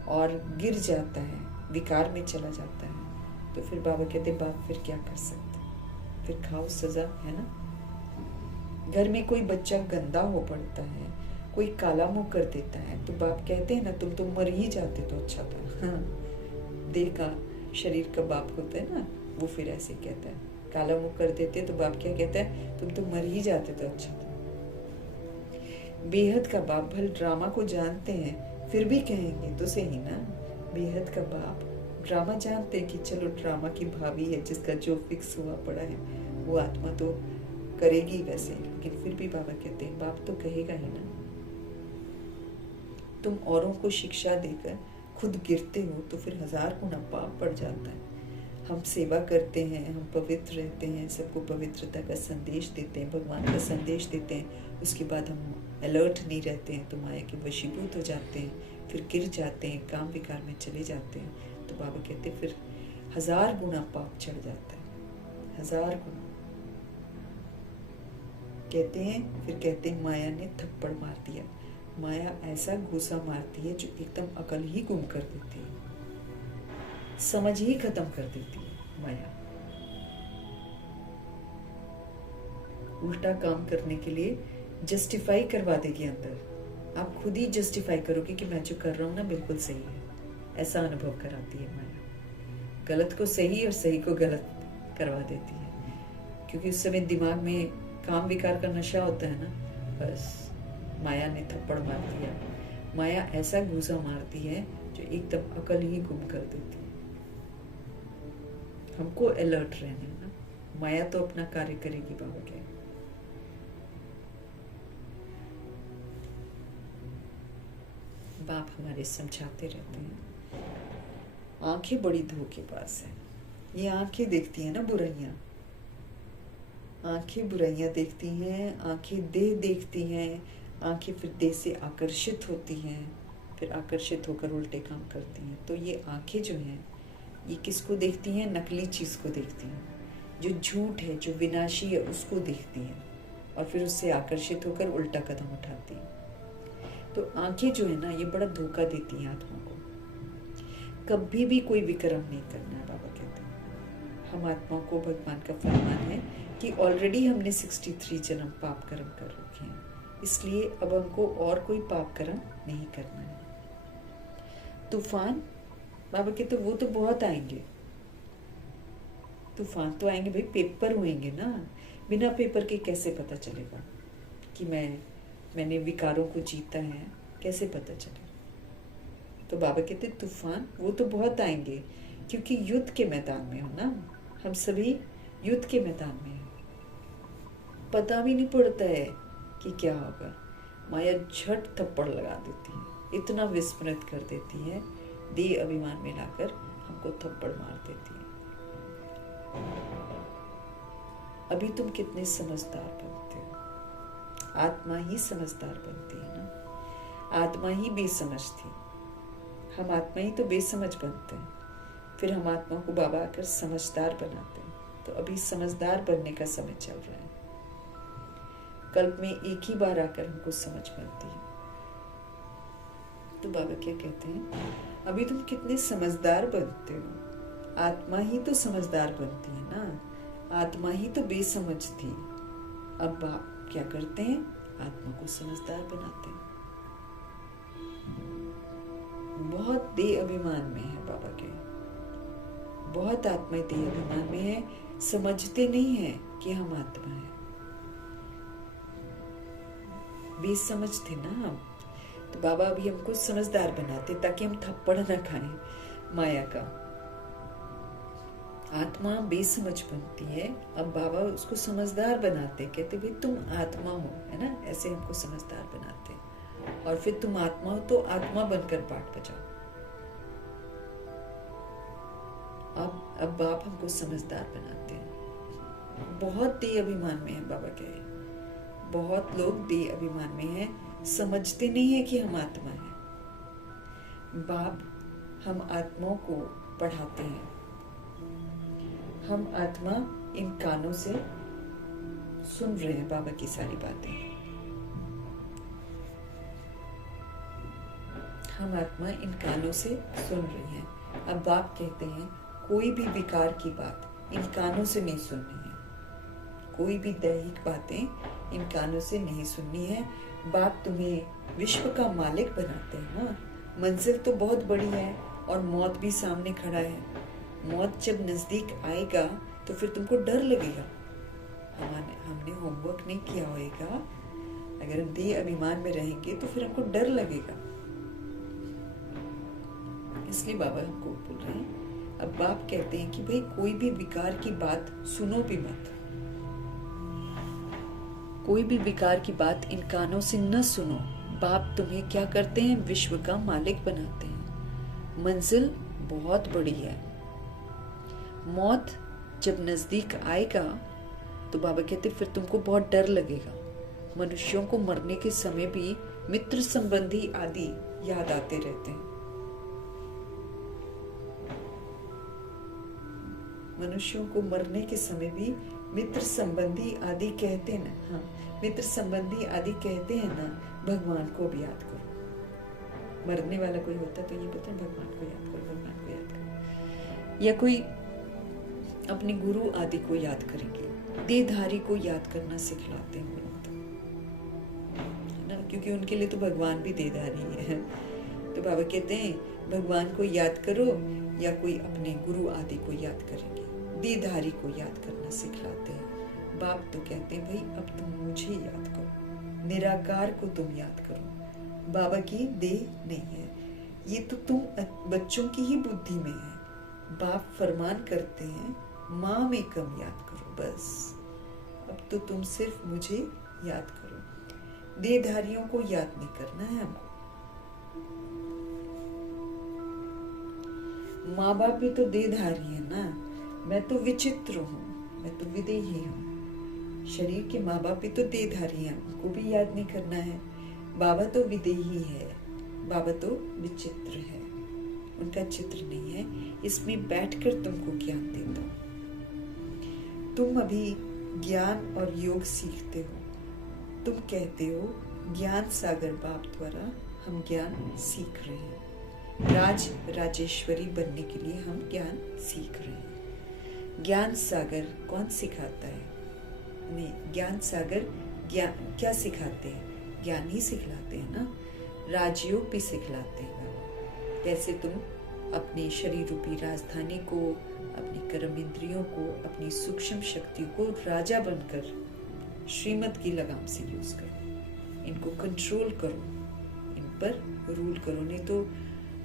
और गिर जाता है, विकार में चला जाता है, तो फिर बाबा कहते बाप फिर क्या कर सकते हैं? फिर खाओ सजा, है ना। घर में कोई बच्चा गंदा हो पड़ता है, कोई काला मुंह कर देता है, तो बाप कहते हैं ना तुम तो मर ही जाते तो अच्छा था। हाँ, देह का शरीर का बाप होता है ना, वो फिर ऐसे कहता है। काला मुंह कर देते तो बाप क्या कहता है? तुम तो मर ही जाते तो अच्छा था। बेहद का बाप भले ड्रामा को जानते हैं, फिर भी कहेंगे तो सही ना। बेहद का बाप ड्रामा जानते हैं कि चलो ड्रामा की भाभी है, जिसका जो फिक्स हुआ पड़ा है वो आत्मा तो करेगी वैसे, लेकिन फिर भी बाबा कहते हैं बाप तो कहेगा ही ना। तुम औरों को शिक्षा देकर खुद गिरते हो तो फिर 1000 गुना पाप बढ़ जाता है। हम सेवा करते हैं, हम पवित्र रहते हैं, सबको पवित्रता का संदेश देते हैं, भगवान का संदेश देते हैं, उसके बाद हम अलर्ट नहीं रहते हैं तो माया के वशीभूत हो जाते हैं, फिर गिर जाते हैं, काम विकार में चले जाते हैं। तो बाबा कहते हैं फिर 1000 गुना पाप चढ़ जाता है, 1000 गुना। कहते हैं फिर कहते हैं माया ने थप्पड़ मार दिया। माया ऐसा घूसा मारती है जो एकदम अकल ही गुम कर देती है। समझ ही खत्म कर देती है माया। उल्टा काम करने के लिए जस्टिफाई करवा देगी अंदर। आप खुद ही जस्टिफाई करोगे कि मैं जो कर रहा हूँ ना बिल्कुल सही है, ऐसा अनुभव कराती है माया। गलत को सही और सही को गलत करवा देती है, क्योंकि उस समय दिमाग में काम विकार का नशा होता है ना। बस माया ने थप्पड़ मार दिया। माया ऐसा घूसा मारती है जो एकदम अकल ही गुम कर देती है। हमको अलर्ट रहना है ना। माया तो अपना कार्य करेगी बाबा के। बाप हमारे समझाते रहते हैं, आंखें बड़ी धोखेबाज है। ये आंखें देखती हैं ना बुराइयां, आंखें बुराइयां देखती हैं, आंखें देह देखती हैं, आंखें फिर देह से आकर्षित होती हैं, फिर आकर्षित होकर उल्टे काम करती हैं। तो ये आंखें जो हैं ये किसको देखती हैं? नकली चीज़ को देखती हैं, जो झूठ है, जो विनाशी है, उसको देखती हैं और फिर उससे आकर्षित होकर उल्टा कदम उठाती हैं। तो आंखें जो है ना ये बड़ा धोखा देती हैं आत्मा को। कभी भी कोई विक्रम नहीं करना है, बाबा कहते हैं। हम आत्मा को भगवान का फरमान है कि ऑलरेडी हमने 63 जन्म पाप कर्म कर रखे हैं, इसलिए अब हमको और कोई पाप कर्म नहीं करना है। तूफान बाबा कहते वो तो बहुत आएंगे, तूफान तो आएंगे भाई, पेपर होंगे ना। बिना पेपर के कैसे पता चलेगा कि मैंने विकारों को जीता है, कैसे पता चले? तो बाबा कहते तूफान वो तो बहुत आएंगे, क्योंकि युद्ध के मैदान में हो ना, हम सभी युद्ध के मैदान में हैं। पता भी नहीं पड़ता है कि क्या होगा। माया झट थप्पड़ लगा देती है, इतना विस्मृत कर देती है, देह अभिमान में लाकर हमको थप्पड़ मार देती है। अभी तुम कितने समझदार बनते हो। आत्मा ही समझदार बनती है ना, आत्मा ही बेसमझ थी। हम आत्मा ही तो बेसमझ बनते हैं, फिर हम आत्मा को बाबा आकर समझदार बनाते हैं। तो अभी समझदार बनने का समय चल रहा है। कल्प में एक ही बार आकर हमको समझ बनती है। तो बाबा क्या कहते हैं, अभी तुम कितने समझदार बनते हो। आत्मा ही तो समझदार बनती है ना, आत्मा ही तो बेसमझ थी। अब बाप क्या करते हैं, आत्मा को समझदार बनाते हैं। बहुत देह अभिमान में है बाबा के, बहुत आत्मा देह अभिमान में है, समझते नहीं है कि हम आत्मा है। बेसमझ थे ना हम, तो बाबा अभी हमको समझदार बनाते ताकि हम थप्पड़ न खाएं माया का। आत्मा बेसमझ बनती है, अब बाबा उसको समझदार बनाते, कहते भाई तुम आत्मा हो, है ना, ऐसे हमको समझदार बनाते। और फिर तुम आत्मा हो तो आत्मा बनकर पाठ बजाओ। अब बाप हमको समझदार बनाते हैं। बहुत देह अभिमान में है बाबा कहे, बहुत लोग देह अभिमान में हैं, समझते नहीं है कि हम आत्मा है। बाप हम आत्माओं को पढ़ाते हैं। हम आत्मा इन कानों से सुन रहे हैं बाबा की सारी बातें। हम आत्मा इन कानों से सुन रही हैं। अब बाप कहते हैं कोई भी विकार की बात इन कानों से नहीं सुननी है, कोई भी दैहिक बातें इन कानों से नहीं सुननी है। बाप तुम्हें विश्व का मालिक बनाते हैं ना। मंजिल तो बहुत बड़ी है और मौत भी सामने खड़ा है। मौत जब नजदीक आएगा तो फिर तुमको डर लगेगा। हमने होमवर्क नहीं किया होगा, अगर हम देह अभिमान में रहेंगे तो फिर हमको डर लगेगा। इसलिए बाबा हमको बोल रहे हैं, अब बाप कहते हैं कि भाई कोई भी विकार की बात सुनो भी मत, कोई भी विकार की बात इन कानों से न सुनो। बाप तुम्हें क्या करते हैं, विश्व का मालिक बनाते हैं। मंजिल बहुत बड़ी है। मौत जब नजदीक आएगा तो बाबा कहते फिर तुमको बहुत डर लगेगा। मनुष्यों को मरने के समय भी मित्र संबंधी आदि याद आते रहते हैं। मनुष्यों को मरने के समय भी मित्र संबंधी आदि कहते हैं ना, हाँ, मित्र संबंधी आदि कहते हैं ना, भगवान को भी याद करो। मरने वाला कोई होता तो ये बोलते हैं भगवान को याद करो, भगवान को याद करो। या कोई अपने गुरु आदि को याद करेंगे, देहधारी को याद करना सिखलाते हैं लोग, तो है ना, क्योंकि उनके लिए तो भगवान भी देहधारी है। तो बाबा कहते हैं भगवान को याद करो या कोई अपने गुरु आदि को याद करेंगे, देहधारी को याद करना सिखलाते हैं। बाप तो कहते हैं भाई अब तुम मुझे याद करो, निराकार को तुम याद करो। बाबा की देह नहीं है ये, तो तुम बच्चों की ही बुद्धि में है। बाप फरमान करते हैं माँ में कम याद करो, बस अब तो तुम सिर्फ मुझे याद करो। देहधारियों को याद नहीं करना है हमको। माँ बाप भी तो देहधारी है ना, मैं तो विचित्र हूँ, मैं तो विदेही हूँ। शरीर के माँ बाप भी तो देहधारी हैं, उनको भी याद नहीं करना है। बाबा तो विदेही है, बाबा तो विचित्र है, उनका चित्र नहीं है। इसमें बैठकर तुमको ज्ञान देता हूँ। तुम अभी ज्ञान और योग सीखते हो। तुम कहते हो ज्ञान सागर बाप द्वारा हम ज्ञान सीख रहे हैं। राज राजेश्वरी बनने के लिए हम ज्ञान सीख रहे हैं। ज्ञान सागर कौन सिखाता है? नहीं, ज्ञान सागर ज्ञान क्या सिखाते हैं? ज्ञान ही सिखलाते हैं ना। राजयोग भी सिखलाते हैं बाबा। कैसे तुम अपने शरीर रूपी राजधानी को, अपनी कर्म इंद्रियों को, अपनी सूक्ष्म शक्तियों को राजा बनकर श्रीमत की लगाम से यूज करो, इनको कंट्रोल करो, इन पर रूल करो। नहीं तो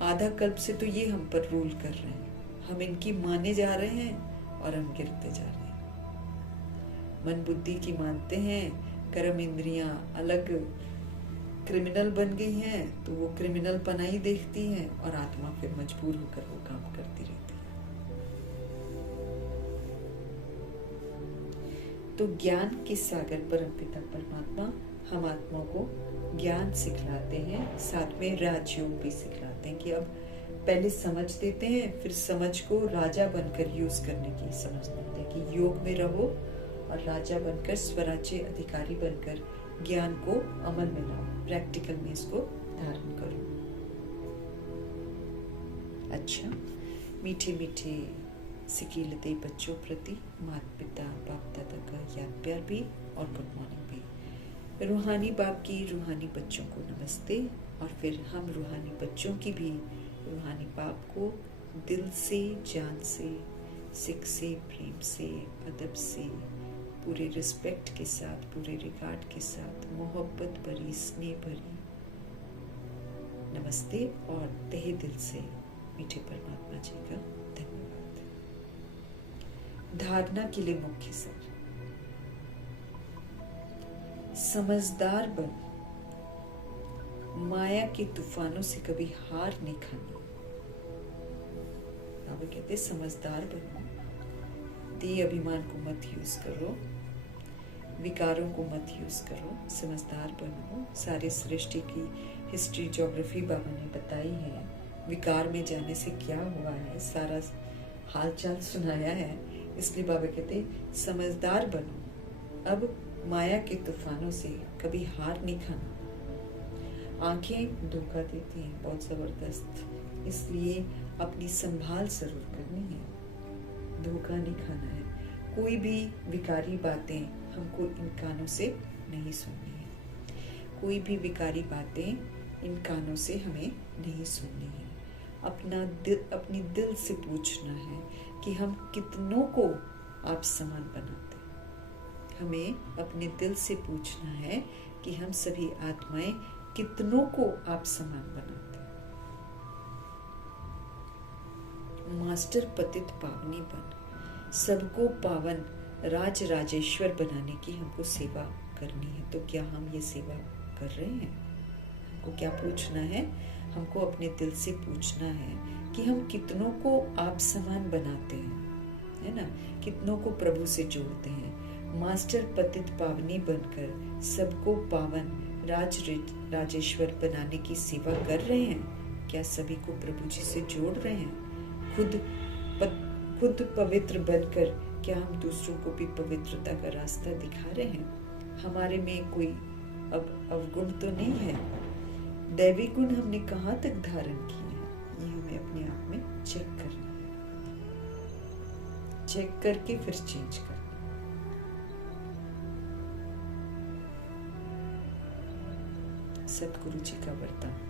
आधा कल्प से तो ये हम पर रूल कर रहे हैं, हम इनकी माने जा रहे हैं और हम गिरते जा रहे हैं। मन बुद्धि की मानते हैं, कर्म इंद्रियां अलग क्रिमिनल बन गई हैं, तो वो क्रिमिनल पना ही देखती हैं और आत्मा फिर मजबूर होकर वो काम करती रहती है। तो ज्ञान के सागर परमपिता परमात्मा हम आत्मा को ज्ञान सिखलाते हैं, साथ में राजयोग भी सिखलाते हैं कि अब पहले समझ देते हैं, फिर समझ को राजा बनकर यूज करने की समझ देते हैं कि योग में रहो और राजा बनकर, स्वराज्य अधिकारी बनकर ज्ञान को अमल में लाओ, प्रैक्टिकल में इसको धारण करो। अच्छा, मीठे मीठे सिकीलते बच्चों प्रति माता पिता बाप दादा का याद प्यार भी और गुड मॉर्निंग भी। रूहानी बाप की रूहानी बच्चों को नमस्ते, और फिर हम रूहानी बच्चों की भी रूहानी बाप को दिल से, जान से, सिख से, प्रेम से, अदब से, पूरे रिस्पेक्ट के साथ, पूरे रिगार्ड के साथ, मोहब्बत भरी, स्नेह भरी नमस्ते और तहे दिल से मीठे परमात्मा जी का धन्यवाद। धारणा के लिए मुख्य सार, समझदार बन, माया के तूफानों से कभी हार नहीं खानी। बाबा कहते समझदार बनो, देह अभिमान को मत यूज करो, विकारों को मत यूज करो, समझदार बनो। सारे सृष्टि की हिस्ट्री, ज्योग्राफी बाबा ने बताई है, विकार में जाने से क्या हुआ है, सारा हालचाल सुनाया है। इसलिए बाबा कहते समझदार बनो, अब माया के तूफानों से कभी हार नहीं खाना। आंखें धोखा देती हैं बहुत जबरदस्त, इसलिए अपनी संभाल जरूर करनी है, धोखा नहीं खाना है। कोई भी विकारी बातें हमको इन कानों से नहीं सुननी है, कोई भी विकारी बातें इन कानों से हमें नहीं सुननी है। अपनी दिल से पूछना है कि हम कितनों को आप समान बनाते हैं। हमें अपने दिल से पूछना है कि हम सभी आत्माएं कितनों को आप समान बनाते हैं। मास्टर पतित पावनी बन, सबको पावन राज राजेश्वर बनाने की हमको सेवा करनी है। तो क्या हम ये सेवा कर रहे हैं? हमको क्या पूछना है? हमको अपने दिल से पूछना है कि हम कितनों को आप समान बनाते हैं, है ना, कितनों को प्रभु से जोड़ते हैं। मास्टर पतित पावनी बनकर सबको पावन राज राजेश्वर बनाने की सेवा कर रहे हैं। क्या सभी को प्रभु जी से जोड़ रहे हैं? खुद पवित्र बनकर क्या हम दूसरों को भी पवित्रता का रास्ता दिखा रहे हैं? हमारे में कोई अब अवगुण तो नहीं है? दैवी गुण हमने कहाँ तक धारण किए हैं, ये हमें अपने आप में चेक करना है। चेक करके फिर चेंज करना। सतगुरु जी का वरदान।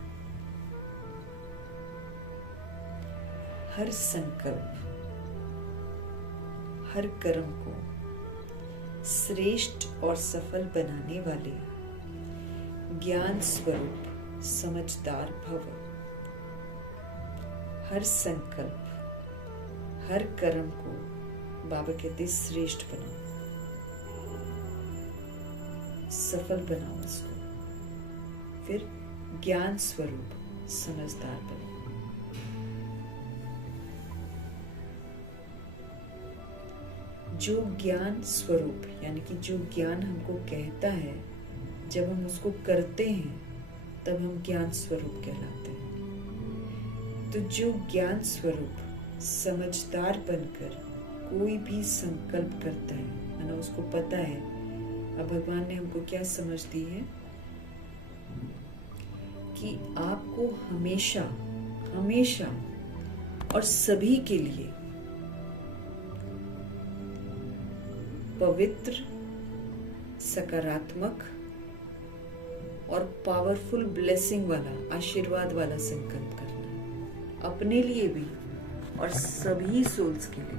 हर संकल्प, हर कर्म को श्रेष्ठ और सफल बनाने वाले ज्ञान स्वरूप समझदार भव। हर संकल्प, हर कर्म को बाबा कहते श्रेष्ठ बनाओ, सफल बनाओ उसको, फिर ज्ञान स्वरूप समझदार बनो। जो ज्ञान स्वरूप यानी कि जो ज्ञान हमको कहता है, जब हम उसको करते हैं तब हम ज्ञान स्वरूप कहलाते हैं। तो जो ज्ञान स्वरूप समझदार बनकर कोई भी संकल्प करता है, मानो उसको पता है, अब भगवान ने हमको क्या समझ दी है कि आपको हमेशा हमेशा और सभी के लिए पवित्र, सकारात्मक और पावरफुल ब्लेसिंग वाला, आशीर्वाद वाला संकल्प करना है, अपने लिए भी और सभी सोल्स के लिए भी।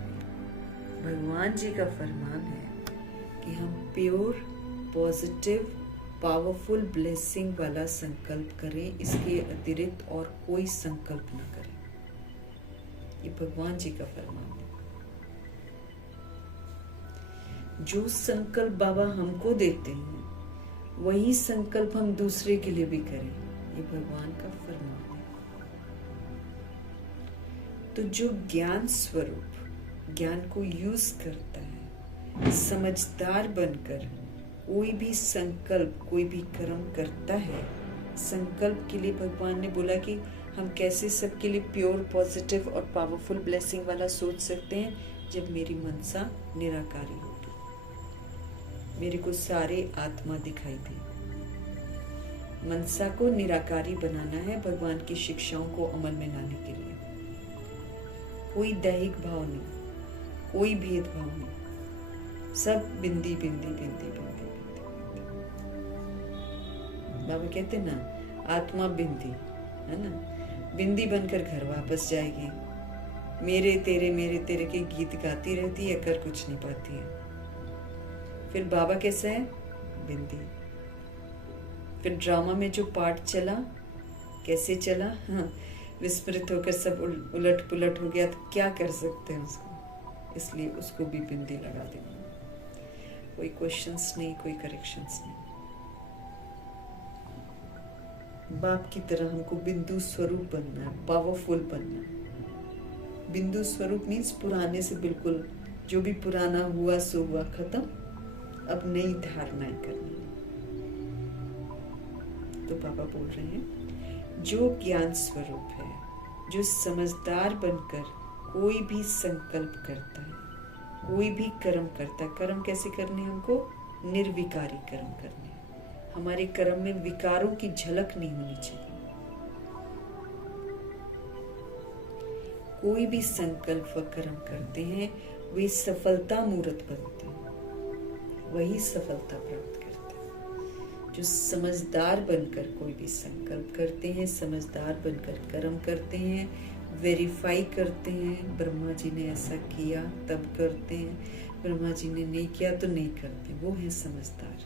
भगवान जी का फरमान है कि हम प्योर, पॉजिटिव, पावरफुल ब्लेसिंग वाला संकल्प करें, इसके अतिरिक्त और कोई संकल्प न करें। ये भगवान जी का फरमान है। जो संकल्प बाबा हमको देते हैं वही संकल्प हम दूसरे के लिए भी करें, ये भगवान का फरमान है। तो जो ज्ञान स्वरूप ज्ञान को यूज करता है, समझदार बनकर कोई भी संकल्प, कोई भी कर्म करता है, संकल्प के लिए भगवान ने बोला कि हम कैसे सबके लिए प्योर, पॉजिटिव और पावरफुल ब्लेसिंग वाला सोच सकते हैं, जब मेरी मनसा निराकारी होगी, मेरे को सारे आत्मा दिखाई दे। मनसा को निराकारी बनाना है भगवान की शिक्षाओं को अमल में लाने के लिए। कोई दैहिक भाव नहीं, कोई भेदभाव नहीं, सब बिंदी बिंदी बिंदी बिंदी बिंदी। बाबा कहते ना, आत्मा बिंदी है ना, बिंदी बनकर घर वापस जाएगी, मेरे तेरे के गीत गाती रहती है, कर कुछ नहीं पाती है। फिर बाबा कैसा है? बिंदी। फिर ड्रामा में जो पार्ट चला, कैसे चला? हाँ, विस्मृत होकर सब उलट पुलट हो गया, तो क्या कर सकते हैं उसको, इसलिए उसको भी बिंदी लगा देंगे। कोई क्वेश्चंस नहीं, कोई करेक्शंस नहीं। बाप की तरह हमको बिंदु स्वरूप बनना है, पावरफुल बनना है। बिंदु स्वरूप मीन्स पुराने से बिल्कुल, जो भी पुराना हुआ सो हुआ, खत्म, अब नई धारणाएं करनी है। तो बाबा बोल रहे हैं, जो ज्ञान स्वरूप है, जो समझदार बनकर कोई भी संकल्प करता है, कोई भी कर्म करता है, कर्म कैसे करने हैं हमको? निर्विकारी कर्म करने हैं। हमारे कर्म में विकारों की झलक नहीं होनी चाहिए। कोई भी संकल्प व कर्म करते हैं, वे सफलता मूर्त बनते हैं, वही सफलता प्राप्त करते हैं। जो समझदार बनकर कोई भी संकल्प करते हैं, समझदार बनकर कर्म करते हैं, वेरीफाई करते हैं, ब्रह्मा जी ने ऐसा किया तब करते हैं, ब्रह्मा जी ने नहीं किया तो नहीं करते, वो है समझदार।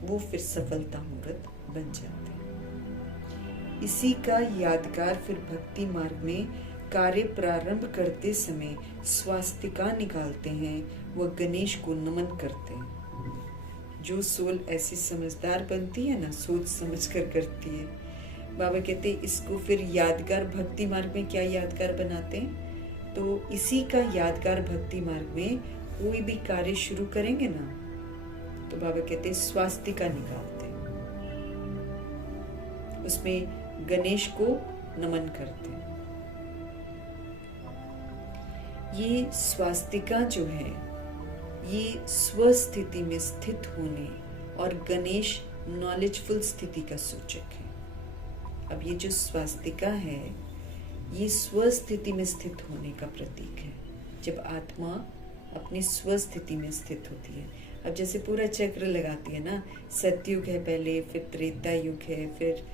वो फिर सफलता मूर्त बन जाते हैं। इसी का यादगार फिर भक्ति मार्ग में कार्य प्रारंभ करते समय स्वास्तिका निकालते हैं, वह गणेश को नमन करते हैं। जो सोल ऐसी समझदार बनती है ना, सोच समझ कर करती है, बाबा कहते हैं इसको फिर यादगार भक्ति मार्ग में क्या यादगार बनाते हैं? तो इसी का यादगार भक्ति मार्ग में कोई भी कार्य शुरू करेंगे ना, तो बाबा कहते हैं स्वास्तिका निकालते हैं, उसमें गणेश को नमन करते हैं। ये स्वास्तिका जो है, ये स्वस्थिति में स्थित होने और गणेश नॉलेजफुल स्थिति का सूचक है। अब ये जो स्वास्तिका है, ये स्वस्थिति में स्थित होने का प्रतीक है। जब आत्मा अपनी स्वस्थिति में स्थित होती है, अब जैसे पूरा चक्र लगाती है ना, सतयुग है पहले, फिर त्रेता युग है, फिर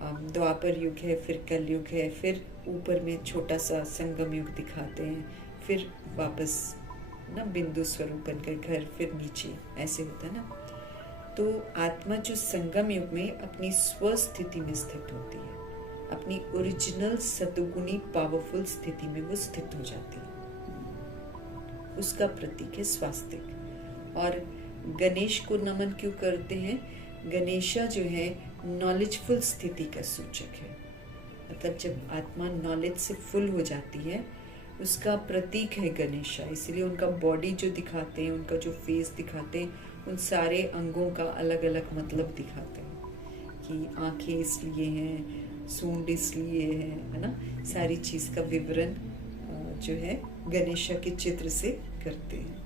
द्वापर युग है, फिर कलयुग है, फिर ऊपर में छोटा सा संगम युग दिखाते हैं, फिर वापस ना बिंदु स्वरूप बनकर घर, फिर नीचे, ऐसे होता है ना। तो आत्मा जो संगम युग में अपनी स्वस्थिति में स्थित होती है, अपनी ओरिजिनल सतुगुणी पावरफुल स्थिति में वो स्थित हो जाती है, उसका प्रतीक है स्वास्तिक। और गणेश को नमन क्यों करते हैं? गणेशा जो है नॉलेजफुल स्थिति का सूचक है। मतलब जब आत्मा नॉलेज से फुल हो जाती है, उसका प्रतीक है गणेशा। इसलिए उनका बॉडी जो दिखाते हैं, उनका जो फेस दिखाते हैं, उन सारे अंगों का अलग अलग मतलब दिखाते हैं कि आंखें इसलिए हैं, सूंड इसलिए है ना। सारी चीज़ का विवरण जो है गणेशा के चित्र से करते हैं।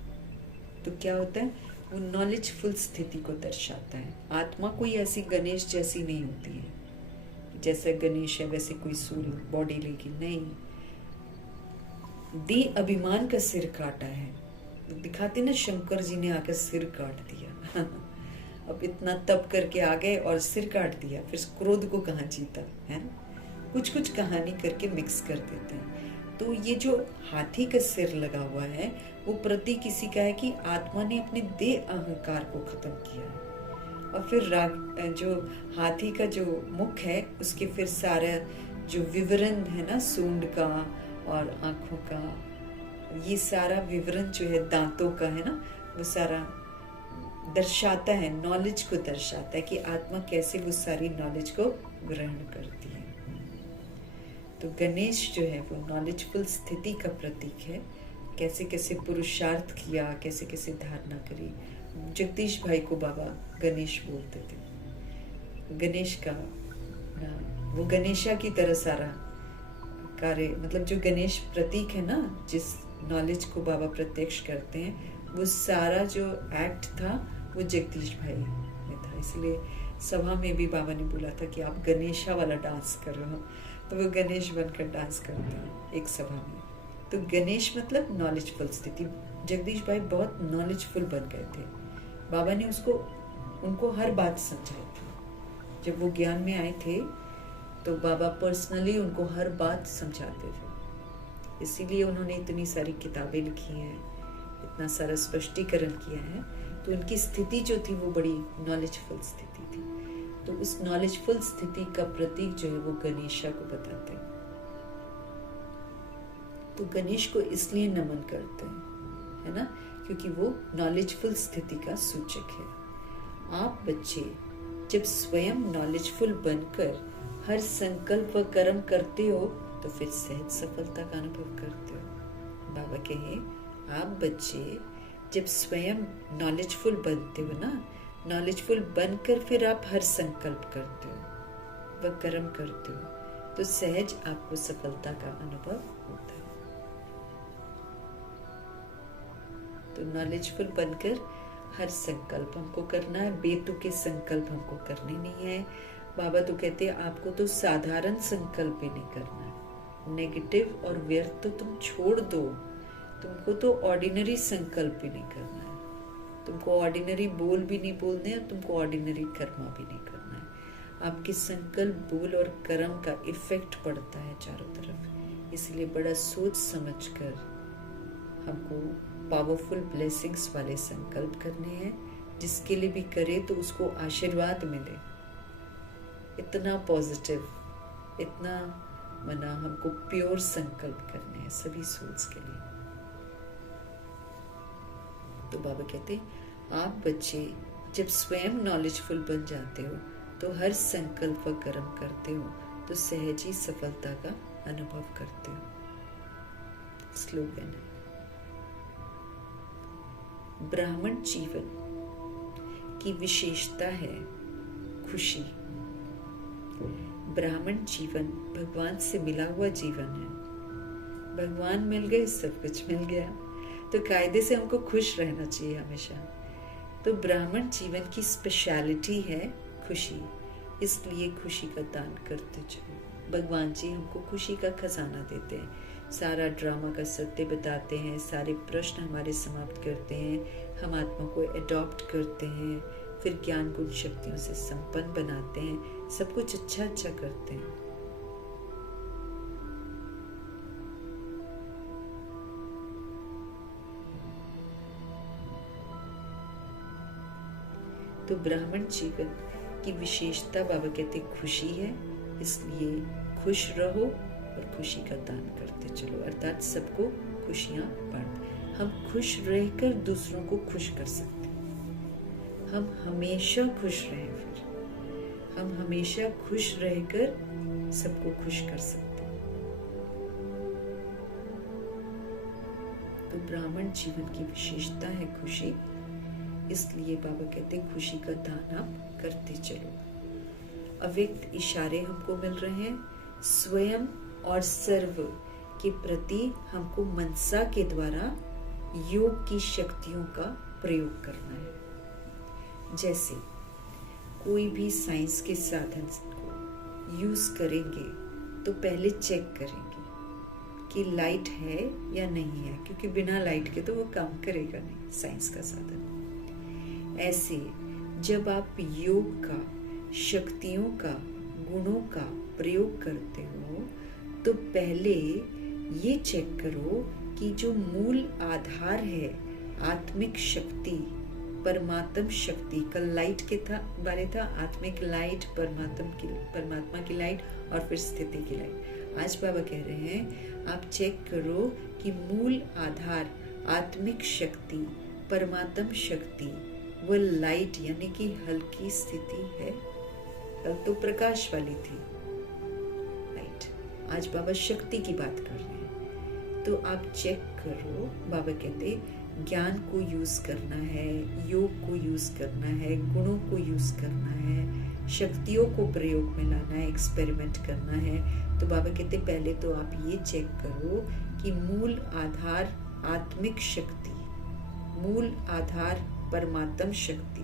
तो क्या होता है, वो नॉलेजफुल स्थिति को दर्शाता है। आत्मा कोई ऐसी गणेश जैसी नहीं होती है, जैसा गणेश है वैसे कोई सूल बॉडी लेगी, नहीं। दे अभिमान का सिर काटा है, दिखाते ना, शंकर जी ने आकर सिर काट दिया अब इतना तप करके आ गए और सिर काट दिया, फिर क्रोध को कहाँ जीता है ना। कुछ कुछ कहानी करके मिक्स कर देते हैं। तो ये जो हाथी का सिर लगा हुआ है, वो प्रतीक किसी का है कि आत्मा ने अपने देह अहंकार को खत्म किया है। और फिर जो हाथी का जो मुख है, उसके फिर सारा जो विवरण है ना, सूंड का और आंखों का, ये सारा विवरण जो है दांतों का है ना, वो सारा दर्शाता है, नॉलेज को दर्शाता है कि आत्मा कैसे वो सारी नॉलेज को ग्रहण करती है। तो गणेश जो है वो नॉलेजफुल स्थिति का प्रतीक है। कैसे कैसे पुरुषार्थ किया, कैसे कैसे धारणा करी। जगदीश भाई को बाबा गणेश बोलते थे। गणेश का वो गणेशा की तरह सारा कार्य, मतलब जो गणेश प्रतीक है ना, जिस नॉलेज को बाबा प्रत्यक्ष करते हैं, वो सारा जो एक्ट था वो जगदीश भाई में था। इसलिए सभा में भी बाबा ने बोला था कि आप गणेशा वाला डांस कर रहे हो, तो वो गणेश बनकर डांस करते हैं एक सभा में। तो गणेश मतलब नॉलेजफुल स्थिति। जगदीश भाई बहुत नॉलेजफुल बन गए थे। बाबा ने उनको हर बात समझाई थी। जब वो ज्ञान में आए थे तो बाबा पर्सनली उनको हर बात समझाते थे। इसीलिए उन्होंने इतनी सारी किताबें लिखी हैं, इतना सारा स्पष्टीकरण किया है। तो उनकी स्थिति जो थी वो बड़ी नॉलेजफुल स्थिति थी। तो उस नॉलेजफुल स्थिति का प्रतीक जो है वो गणेशा को बताते हैं। तो गणेश को इसलिए नमन करते हैं, है ना, क्योंकि वो नॉलेजफुल स्थिति का सूचक है। आप बच्चे जब स्वयं नॉलेजफुल बनकर हर संकल्प व कर्म करते हो तो फिर सहज सफलता का अनुभव करते हो। बाबा कहे, आप बच्चे जब स्वयं नॉलेजफुल बनते हो ना, नॉलेजफुल बनकर फिर आप हर संकल्प करते हो व कर्म करते हो, तो सहज आपको सफलता का अनुभव होता है। तो नॉलेजफुल बनकर हर संकल्प हमको करना है, बेतुके संकल्प हमको करने नहीं है। बाबा तो कहते हैं आपको तो साधारण संकल्प ही नहीं करना है, नेगेटिव और व्यर्थ तो तुम छोड़ दो, तुमको तो ऑर्डिनरी संकल्प भी नहीं करना है, तुमको ऑर्डिनरी बोल भी नहीं बोलने हैं, तुमको ऑर्डिनरी कर्म भी नहीं करना है। आपके संकल्प, बोल और कर्म का इफेक्ट पड़ता है चारों तरफ। इसलिए बड़ा सोच समझकर हमको पावरफुल ब्लेसिंग्स वाले संकल्प करने हैं। जिसके लिए भी करे तो उसको आशीर्वाद मिले। इतना पॉजिटिव, इतना मना हमको प्योर संकल्प करने हैं सभी सोल्स के लिए। तो बाबा कहते आप बच्चे जब स्वयं नॉलेजफुल बन जाते हो तो हर संकल्प व कर्म करते हो तो सहज ही सफलता का अनुभव करते हो। स्लोगन है, ब्राह्मण जीवन की विशेषता है खुशी। ब्राह्मण जीवन भगवान से मिला हुआ जीवन है। भगवान मिल गए, सब कुछ मिल गया, तो कायदे से हमको खुश रहना चाहिए हमेशा। तो ब्राह्मण जीवन की स्पेशलिटी है खुशी, इसलिए खुशी का दान करते चलो। भगवान जी हमको खुशी का खजाना देते हैं, सारा ड्रामा का सत्य बताते हैं, सारे प्रश्न हमारे समाप्त करते हैं, हम आत्मा को एडॉप्ट करते हैं, फिर ज्ञान गुण शक्तियों से संपन्न बनाते हैं, सब कुछ अच्छा अच्छा करते हैं। तो ब्राह्मण जीवन की विशेषता बाबा कहते खुशी है, इसलिए खुश रहो और खुशी का दान करते चलो, अर्थात सबको खुशियां बांट। हम खुश रहकर दूसरों को खुश कर सकते हैं, हम हमेशा खुश रहें, फिर हम हमेशा खुश रहकर सबको खुश कर सकते हैं। तो ब्राह्मण जीवन की विशेषता है खुशी, इसलिए बाबा कहते हैं खुशी का दान आप करते चलो। अव्यक्त इशारे हमको मिल रहे हैं, स्वयं और सर्व के प्रति हमको मनसा के द्वारा योग की शक्तियों का प्रयोग करना है। जैसे कोई भी साइंस के साधन को यूज करेंगे तो पहले चेक करेंगे कि लाइट है या नहीं है, क्योंकि बिना लाइट के तो वो काम करेगा नहीं साइंस का साधन। ऐसे जब आप योग का, शक्तियों का, गुणों का प्रयोग करते हो तो पहले ये चेक करो कि जो मूल आधार है आत्मिक शक्ति, परमात्म शक्ति, कल लाइट के बारे था, आत्मिक लाइट, परमात्मा की लाइट और फिर स्थिति की लाइट। आज बाबा कह रहे हैं आप चेक करो कि मूल आधार आत्मिक शक्ति, परमात्म शक्ति, वो लाइट यानी कि हल्की स्थिति है। कल तो प्रकाश वाली थी लाइट, आज बाबा शक्ति की बात कर रहे हैं। तो आप चेक करो, बाबा कहते ज्ञान को यूज करना है, योग को यूज करना है, गुणों को यूज करना है, शक्तियों को प्रयोग में लाना है, एक्सपेरिमेंट करना है। तो बाबा कहते पहले तो आप ये चेक करो कि मूल आधार आत्मिक शक्ति, मूल आधार परमात्म शक्ति,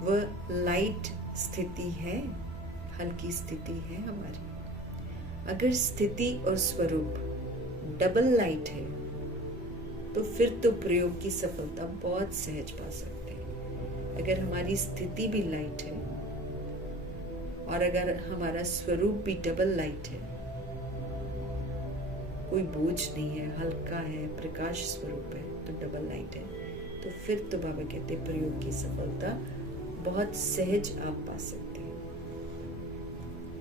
वह लाइट स्थिति है, हल्की स्थिति है हमारी। अगर स्थिति और स्वरूप डबल लाइट है तो फिर तो प्रयोग की सफलता बहुत सहज पा सकते हैं। अगर हमारी स्थिति भी लाइट है और अगर हमारा स्वरूप भी डबल लाइट है, कोई बोझ नहीं है, हल्का है, प्रकाश स्वरूप है, तो डबल लाइट है, तो फिर तो बाबा कहते प्रयोग की सफलता बहुत सहज आप पा सकते हैं।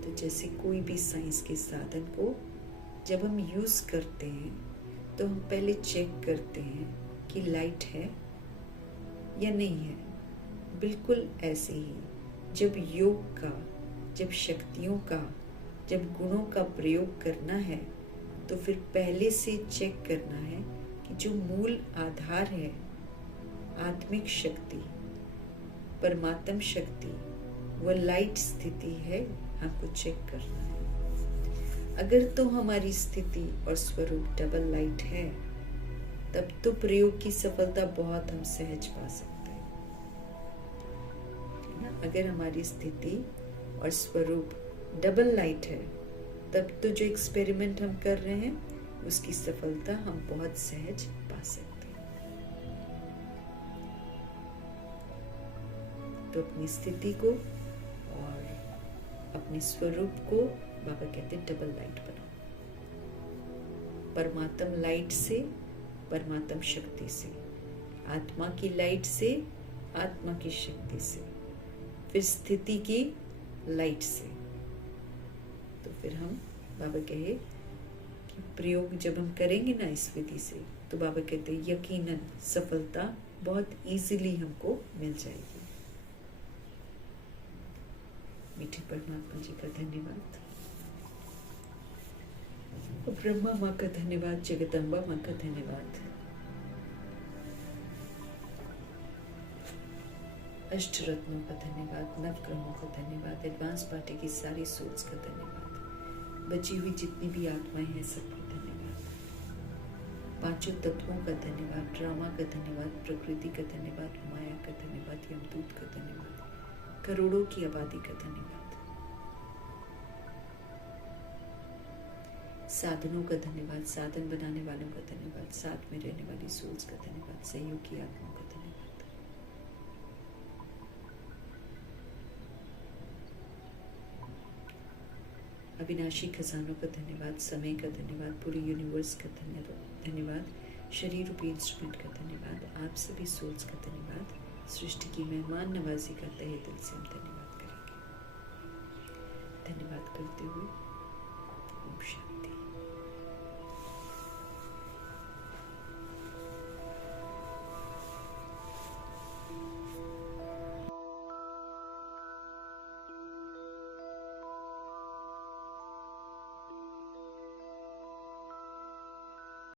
तो जैसे कोई भी साइंस के साधन को जब हम यूज करते हैं तो हम पहले चेक करते हैं कि लाइट है या नहीं है। बिल्कुल ऐसे ही जब योग का, जब शक्तियों का, जब गुणों का प्रयोग करना है तो फिर पहले से चेक करना है कि जो मूल आधार है आत्मिक शक्ति, परमात्म शक्ति, वह लाइट स्थिति है, हमको चेक करना है। अगर तो हमारी स्थिति और स्वरूप डबल लाइट है तब तो प्रयोग की सफलता बहुत हम सहज पा सकते हैं, है ना। अगर हमारी स्थिति और स्वरूप डबल लाइट है तब तो जो एक्सपेरिमेंट हम कर रहे हैं उसकी सफलता हम बहुत सहज पा सकते हैं। तो अपनी स्थिति को और अपने स्वरूप को बाबा कहते हैं डबल लाइट बनाओ, परमात्म लाइट से, परमात्म शक्ति से, आत्मा की लाइट से, आत्मा की शक्ति से, फिर स्थिति की लाइट से। तो फिर हम बाबा कहे कि प्रयोग जब हम करेंगे ना इस विधि से तो बाबा कहते हैं यकीनन सफलता बहुत इजीली हमको मिल जाएगी। मीठे परमात्मा जी का धन्यवाद, ब्रह्मा माँ का धन्यवाद, जगदम्बा माँ का धन्यवाद, अष्ट रत्नों का धन्यवाद, नवग्रहों का धन्यवाद, एडवांस पार्टी की सारी सोच का धन्यवाद, बची हुई जितनी भी आत्माएं हैं सबका धन्यवाद, पांचों तत्वों का धन्यवाद, ड्रामा का धन्यवाद, प्रकृति का धन्यवाद, माया का धन्यवाद, यमदूत का धन्यवाद, करोड़ों की आबादी का धन्यवाद। साधनों का धन्यवाद, साधन बनाने वालों का धन्यवाद, साथ में रहने वाली सोल्स का धन्यवाद, सहयोगी आत्माओं का धन्यवाद। अविनाशी खजानों का धन्यवाद, समय का धन्यवाद, पूरे यूनिवर्स का धन्यवाद, शरीर रूपी इंस्ट्रूमेंट का धन्यवाद, आप सभी सोल्स का धन्यवाद, सृष्टि की मेहमान नवाजी का तहे दिल से हम धन्यवाद करेंगे। धन्यवाद करते हुए ओम शांति।